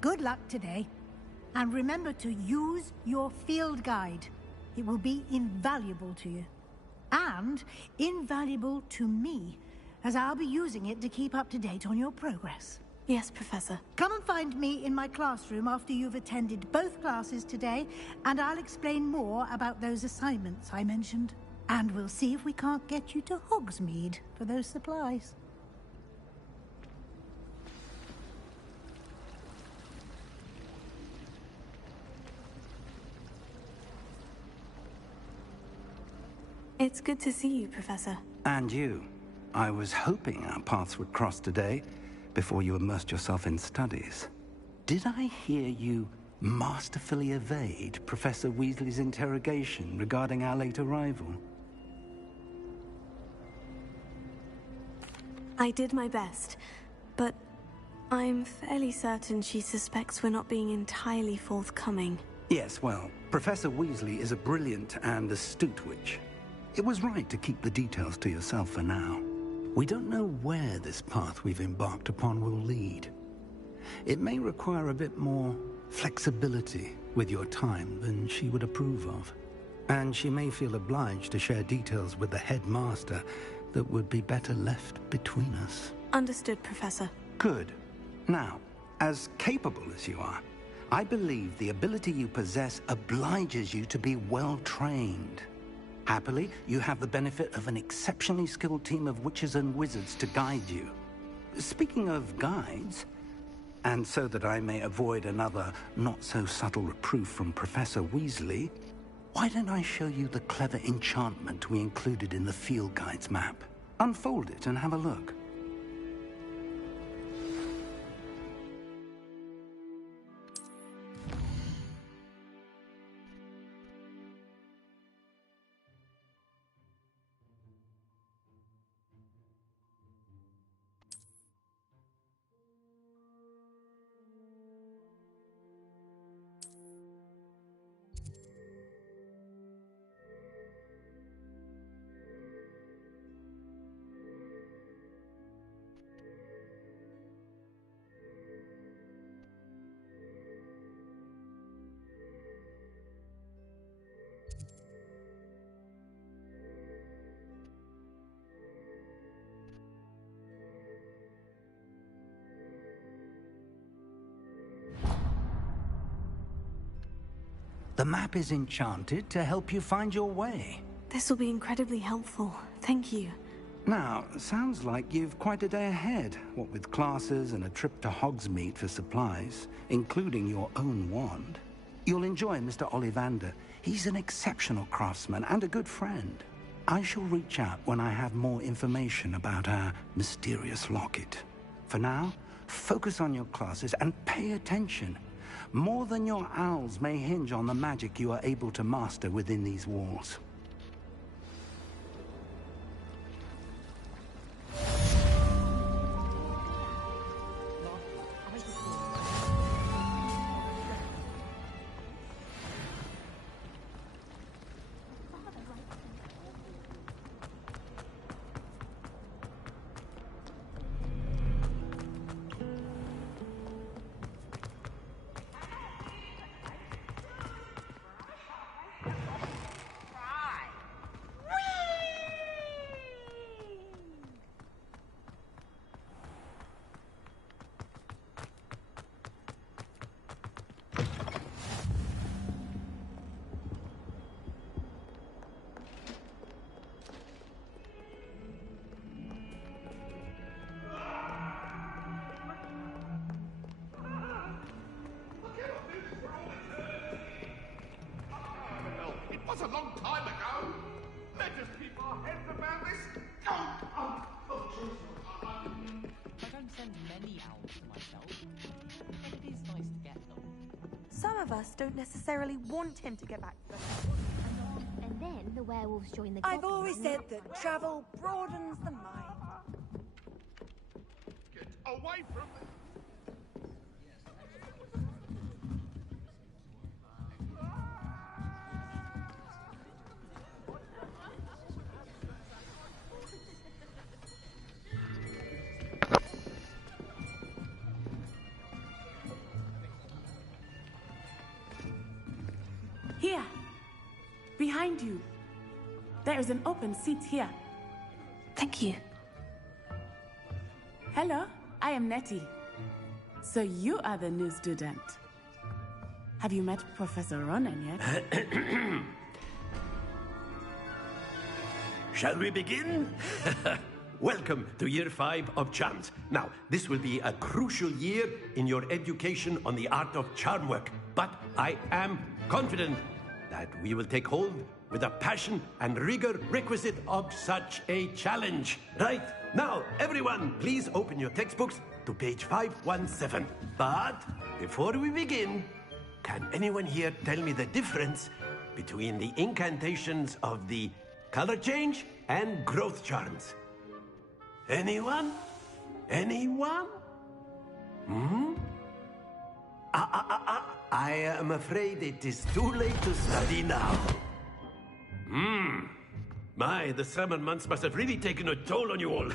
Good luck today. And remember to use your field guide. It will be invaluable to you. And invaluable to me, as I'll be using it to keep up to date on your progress. Yes, Professor. Come and find me in my classroom after you've attended both classes today, and I'll explain more about those assignments I mentioned. And we'll see if we can't get you to Hogsmeade for those supplies. It's good to see you, Professor. And you. I was hoping our paths would cross today, before you immersed yourself in studies. Did I hear you masterfully evade Professor Weasley's interrogation regarding our late arrival? I did my best, but I'm fairly certain she suspects we're not being entirely forthcoming. Yes, well, Professor Weasley is a brilliant and astute witch. It was right to keep the details to yourself for now. We don't know where this path we've embarked upon will lead. It may require a bit more flexibility with your time than she would approve of. And she may feel obliged to share details with the headmaster that would be better left between us. Understood, Professor. Good. Now, as capable as you are, I believe the ability you possess obliges you to be well trained. Happily, you have the benefit of an exceptionally skilled team of witches and wizards to guide you. Speaking of guides, and so that I may avoid another not-so-subtle reproof from Professor Weasley, why don't I show you the clever enchantment we included in the field guide's map? Unfold it and have a look. The map is enchanted to help you find your way. This will be incredibly helpful. Thank you. Now, sounds like you've quite a day ahead, what with classes and a trip to Hogsmeade for supplies, including your own wand. You'll enjoy Mr. Ollivander. He's an exceptional craftsman and a good friend. I shall reach out when I have more information about our mysterious locket. For now, focus on your classes and pay attention. More than your owls may hinge on the magic you are able to master within these walls. a long time ago. Let us keep our heads about this. I don't send many owls to myself, but it is nice to get them. Some of us don't necessarily want him to get back to us. And then the werewolves join the I've goblins. always said that travel broadens the mind. Get away from me. Here, behind you. There is an open seat here. Thank you. Hello, I am Nettie. So you are the new student. Have you met Professor Ronan yet? Shall we begin? Welcome to Year 5 of Charms. Now, this will be a crucial year in your education on the art of charm work, but I am confident that we will take hold with the passion and rigor requisite of such a challenge. Right, now, everyone, please open your textbooks to page 517. But before we begin, can anyone here tell me the difference between the incantations of the color change and growth charms? Anyone? Anyone? I am afraid it is too late to study now. My, the summer months must have really taken a toll on you all.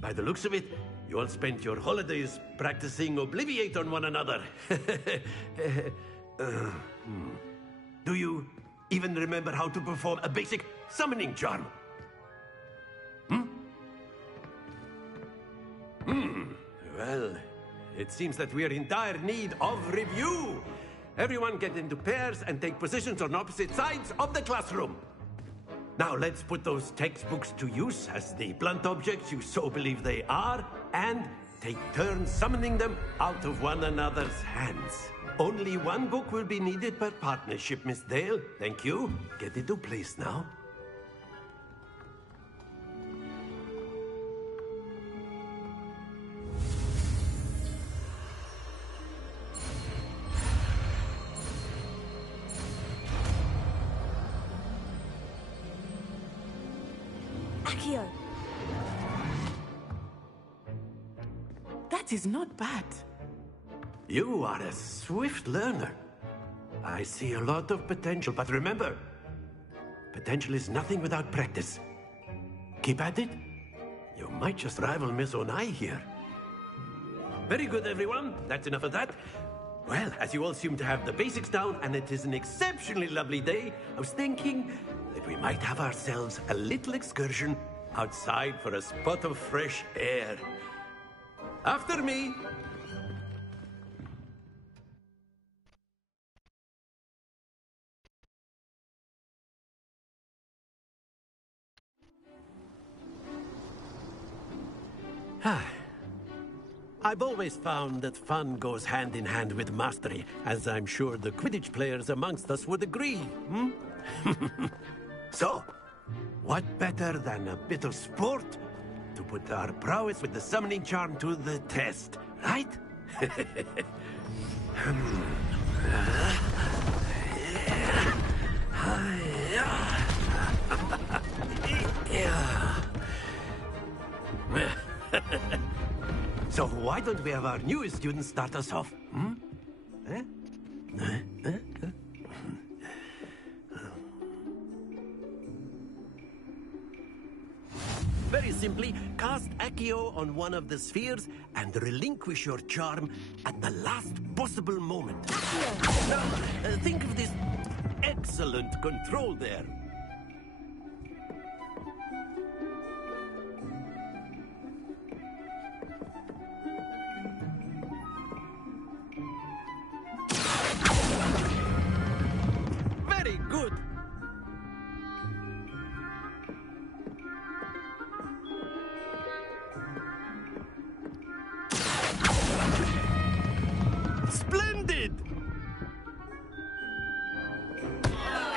By the looks of it, you all spent your holidays practicing Obliviate on one another. Do you even remember how to perform a basic summoning charm? Well, it seems that we are in dire need of review. Everyone get into pairs and take positions on opposite sides of the classroom. Now let's put those textbooks to use as the blunt objects you so believe they are, and take turns summoning them out of one another's hands. Only one book will be needed per partnership, Miss Dale. Thank you. Get into place now. Accio. That is not bad. You are a swift learner. I see a lot of potential, but remember, potential is nothing without practice. Keep at it. You might just rival Miss Onai here. Very good, everyone. That's enough of that. Well, as you all seem to have the basics down, and it is an exceptionally lovely day, I was thinking that we might have ourselves a little excursion outside for a spot of fresh air. After me. I've always found that fun goes hand in hand with mastery, as I'm sure the Quidditch players amongst us would agree. So, what better than a bit of sport to put our prowess with the summoning charm to the test, right? So why don't we have our newest student start us off? Very simply, cast Accio on one of the spheres and relinquish your charm at the last possible moment. Now, think of this excellent control there. Very good. Splendid!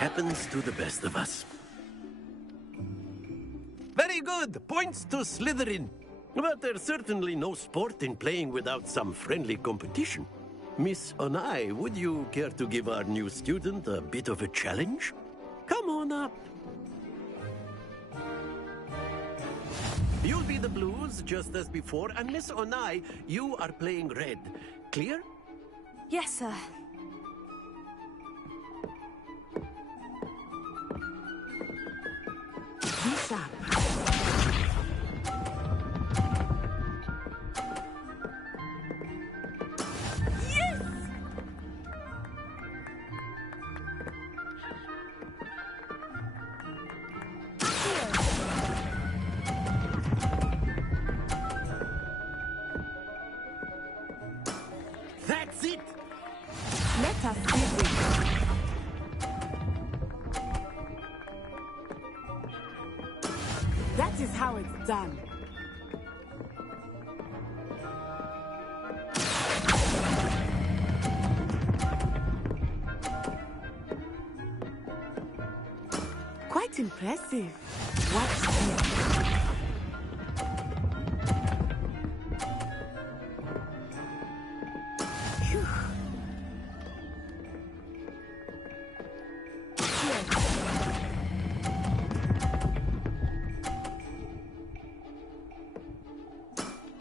happens to the best of us. Very good! Points to Slytherin. But there's certainly no sport in playing without some friendly competition. Miss Onai, would you care to give our new student a bit of a challenge? Come on up. You'll be the blues, just as before, and Miss Onai, you are playing red. Clear? Yes, sir. Be sharp. That's it! Let us see this. That is how it's done. Quite impressive. Watch this.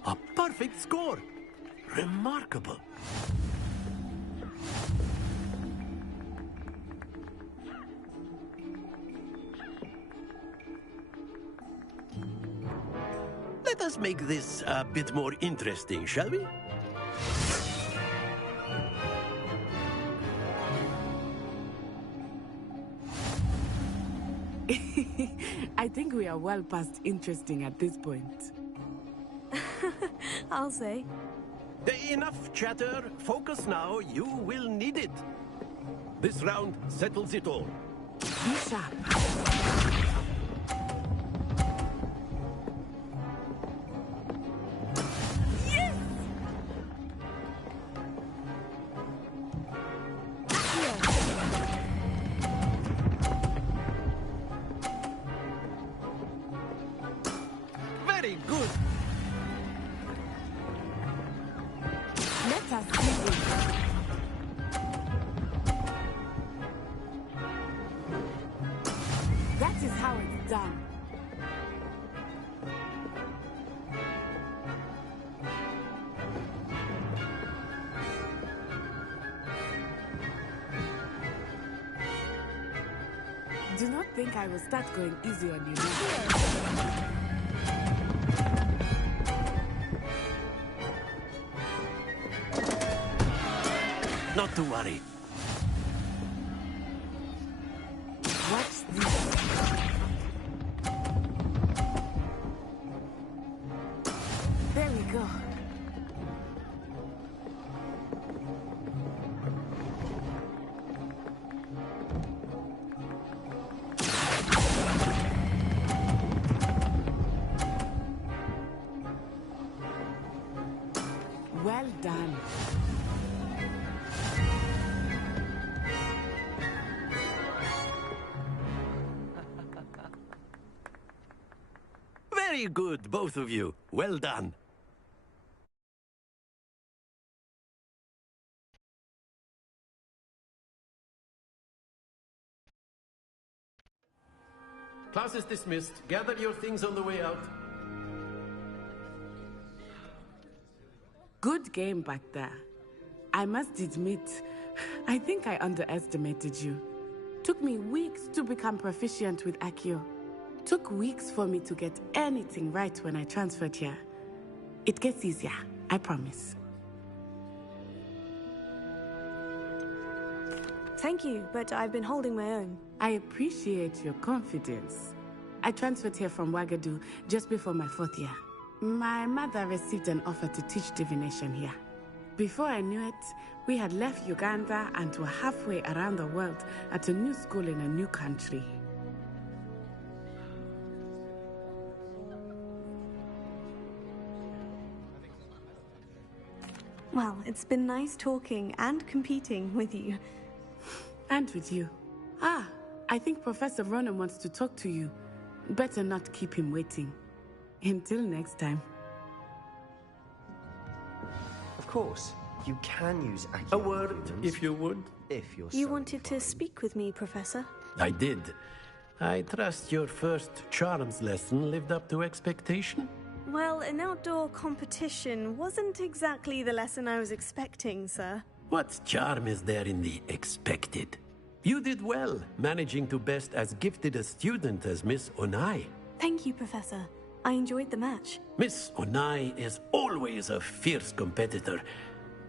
A perfect score! Remarkable. Let us make this a bit more interesting, shall we? I think we are well past interesting at this point. I'll say. Enough chatter. Focus now. You will need it. This round settles it all. Be sharp. Very good. Let us see this. That is how it's done. Do not think I will start going easy on you now. Not to worry. Watch this. There we go. Well done. Very good, both of you. Well done. Class is dismissed. Gather your things on the way out. Good game back there. I must admit, I think I underestimated you. Took me weeks to become proficient with Accio. Took weeks for me to get anything right when I transferred here. It gets easier, I promise. Thank you, but I've been holding my own. I appreciate your confidence. I transferred here from Wagadu just before my 4th year. My mother received an offer to teach divination here. Before I knew it, we had left Uganda and were halfway around the world at a new school in a new country. Well, it's been nice talking and competing with you. And with you. Ah, I think Professor Ronan wants to talk to you. Better not keep him waiting. Until next time. Of course, you can use accurate A word, humans, if you would. if you're You so wanted to inclined. speak with me, Professor? I did. I trust your first charms lesson lived up to expectation? Well, an outdoor competition wasn't exactly the lesson I was expecting, sir. What charm is there in the expected? You did well, managing to best as gifted a student as Miss Onai. Thank you, Professor. I enjoyed the match. Miss Onai is always a fierce competitor,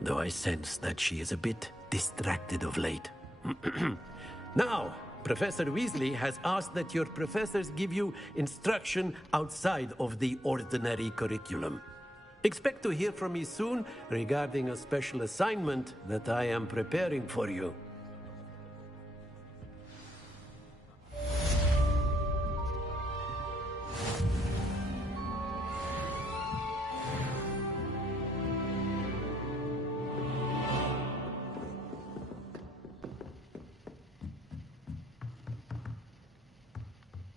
though I sense that she is a bit distracted of late. Now, Professor Weasley has asked that your professors give you instruction outside of the ordinary curriculum. Expect to hear from me soon regarding a special assignment that I am preparing for you.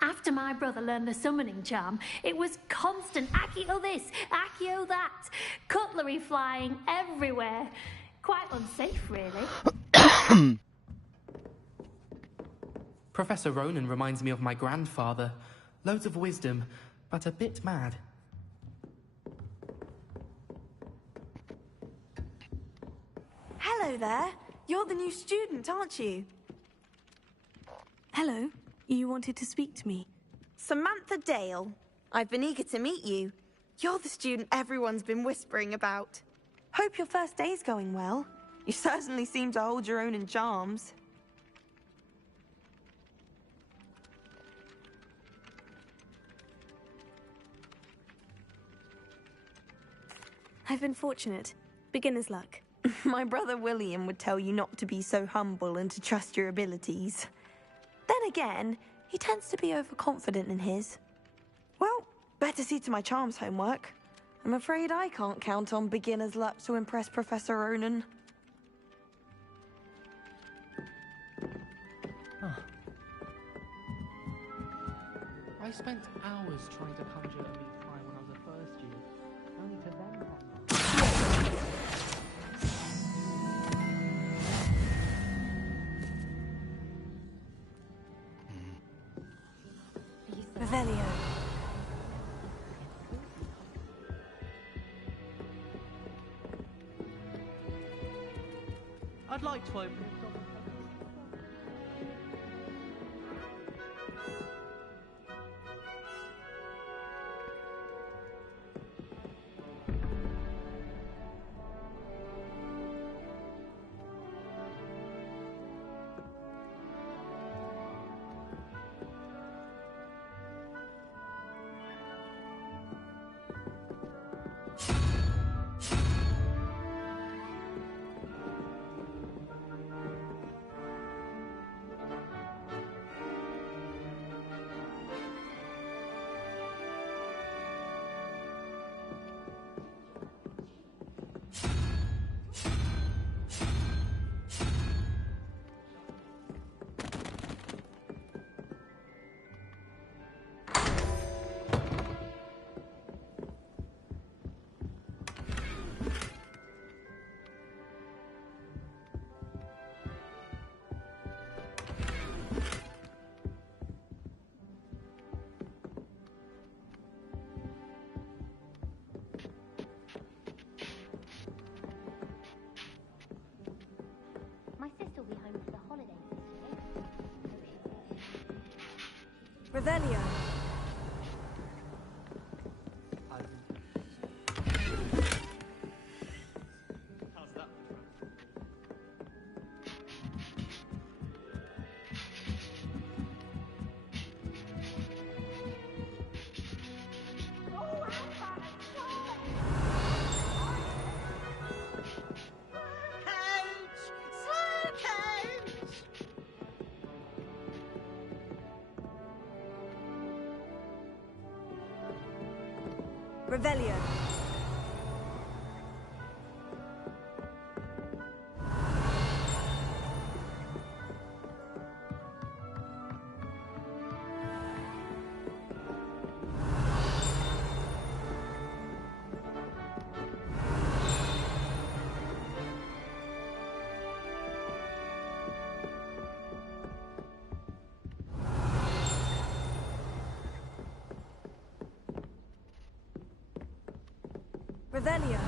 After my brother learned the summoning charm, it was constant Accio this, Accio that, cutlery flying everywhere. Quite unsafe, really. Professor Ronan reminds me of my grandfather. Loads of wisdom, but a bit mad. Hello there. You're the new student, aren't you? Hello. You wanted to speak to me? Samantha Dale. I've been eager to meet you. You're the student everyone's been whispering about. Hope your first day's going well. You certainly seem to hold your own in charms. I've been fortunate. Beginner's luck. My brother William would tell you not to be so humble and to trust your abilities. Then again, he tends to be overconfident in his. Well, better see to my charms homework. I'm afraid I can't count on beginner's luck to impress Professor Ronan. I spent hours trying to conjure a meat pie when I was a first year, only to then Revelio. I'd like to open it. My sister will be home for the holidays this year. Revelio. Revelio. Revelio.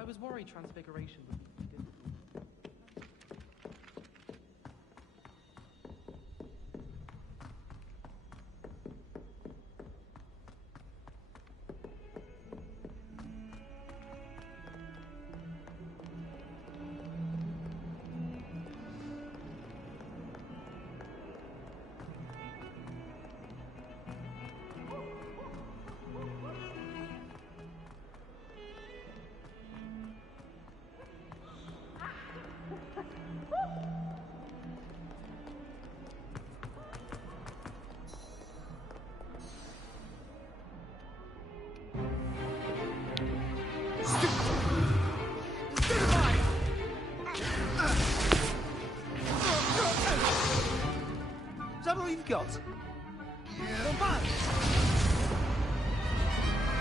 I was worried Transfiguration would be difficult. Is that all you've got?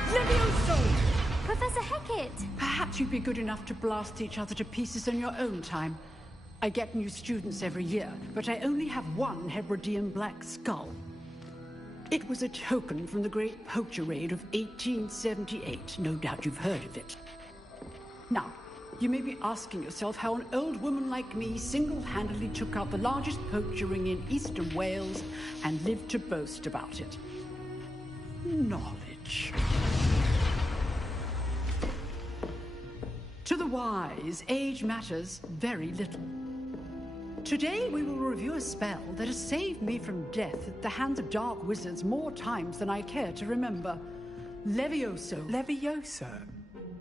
Levioso! Professor Hecat! Perhaps you'd be good enough to blast each other to pieces in your own time. I get new students every year, but I only have one Hebridean black skull. It was a token from the Great Poacher Raid of 1878. No doubt you've heard of it. Now, you may be asking yourself how an old woman like me single-handedly took out the largest poacher ring in eastern Wales and lived to boast about it. Knowledge. To the wise, age matters very little. Today we will review a spell that has saved me from death at the hands of dark wizards more times than I care to remember. Levioso. Levioso?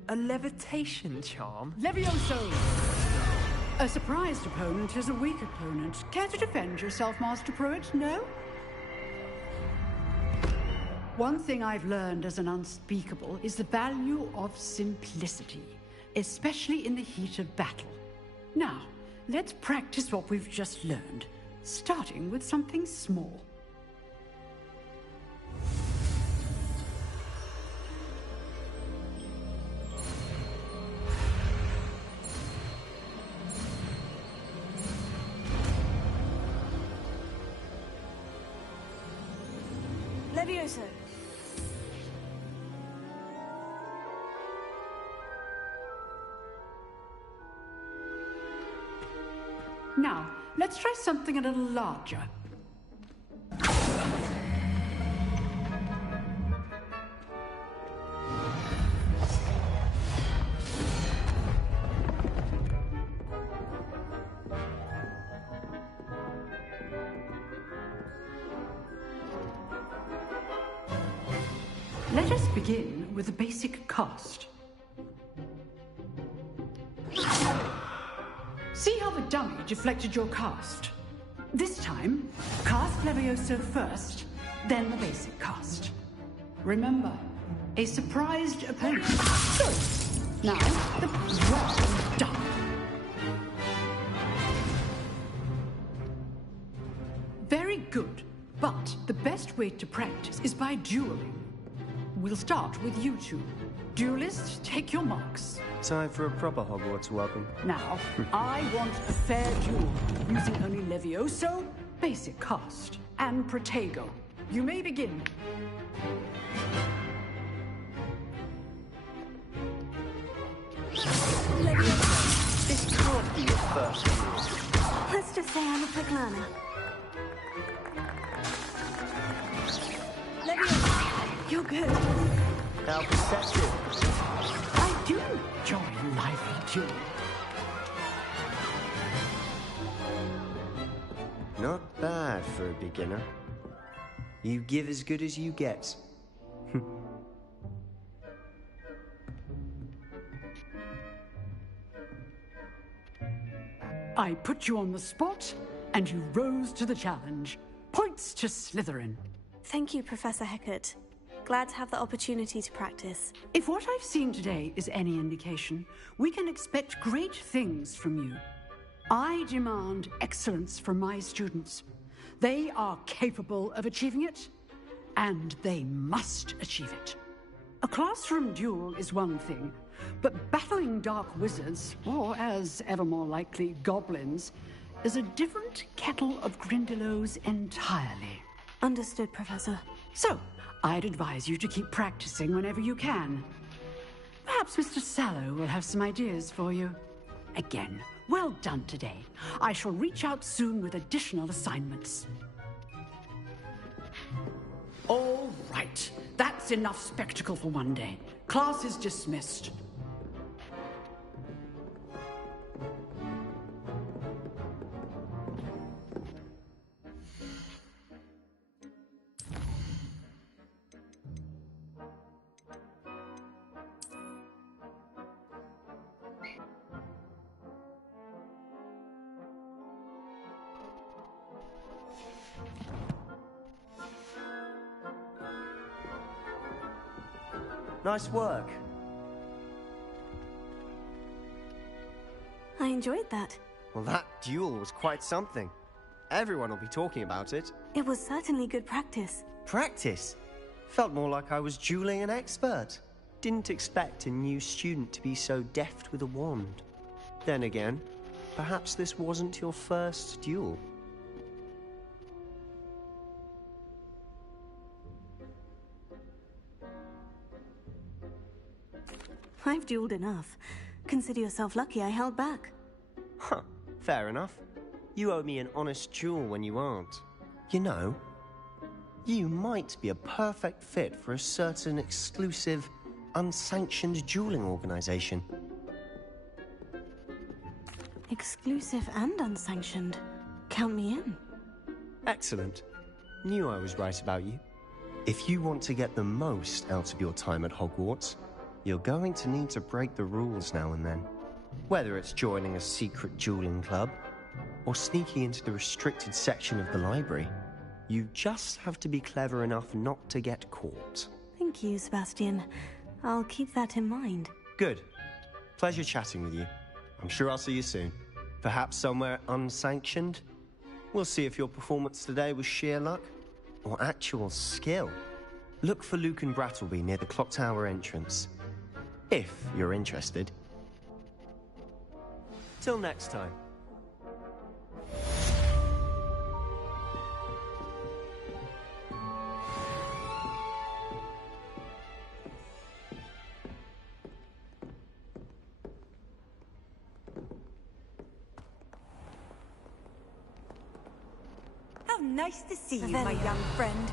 A levitation charm? Levioso! A surprised opponent is a weak opponent. Care to defend yourself, Master Pruitt? No? One thing I've learned as an unspeakable is the value of simplicity, especially in the heat of battle. Now, let's practice what we've just learned, starting with something small. Levioso. Now, let's try something a little larger. Let us begin with the basic cast. See how the dummy deflected your cast? This time, cast Levioso first, then the basic cast. Remember, a surprised opponent. Good. Now, well done. Very good, but the best way to practice is by dueling. We'll start with you two. Duelists, take your marks. Time for a proper Hogwarts welcome. Now, I want a fair duel, using only Levioso, basic cast, and Protego. You may begin. This can't be your first duel. Let's just say I'm a quick learner. Levioso, you're good. How perceptive. I do enjoy a lively duel. Not bad for a beginner. You give as good as you get. I put you on the spot, and you rose to the challenge. Points to Slytherin. Thank you, Professor Hecat. Glad to have the opportunity to practice. If what I've seen today is any indication, we can expect great things from you. I demand excellence from my students. They are capable of achieving it, and they must achieve it. A classroom duel is one thing, but battling dark wizards, or as ever more likely, goblins, is a different kettle of Grindylows entirely. Understood, Professor. So, I'd advise you to keep practicing whenever you can. Perhaps Mr. Sallow will have some ideas for you. Again, well done today. I shall reach out soon with additional assignments. All right. That's enough spectacle for one day. Class is dismissed. Nice work. I enjoyed that. Well, that duel was quite something. Everyone will be talking about it. It was certainly good practice. Practice? Felt more like I was dueling an expert. Didn't expect a new student to be so deft with a wand. Then again, perhaps this wasn't your first duel. I've dueled enough. Consider yourself lucky I held back. Huh, fair enough. You owe me an honest duel when you aren't. You know, you might be a perfect fit for a certain exclusive, unsanctioned dueling organization. Exclusive and unsanctioned. Count me in. Excellent. Knew I was right about you. If you want to get the most out of your time at Hogwarts, you're going to need to break the rules now and then. Whether it's joining a secret dueling club, or sneaking into the restricted section of the library, you just have to be clever enough not to get caught. Thank you, Sebastian. I'll keep that in mind. Good. Pleasure chatting with you. I'm sure I'll see you soon. Perhaps somewhere unsanctioned? We'll see if your performance today was sheer luck, or actual skill. Look for Luke and Brattleby near the clock tower entrance. If you're interested. Till next time. How nice to see you, my young friend.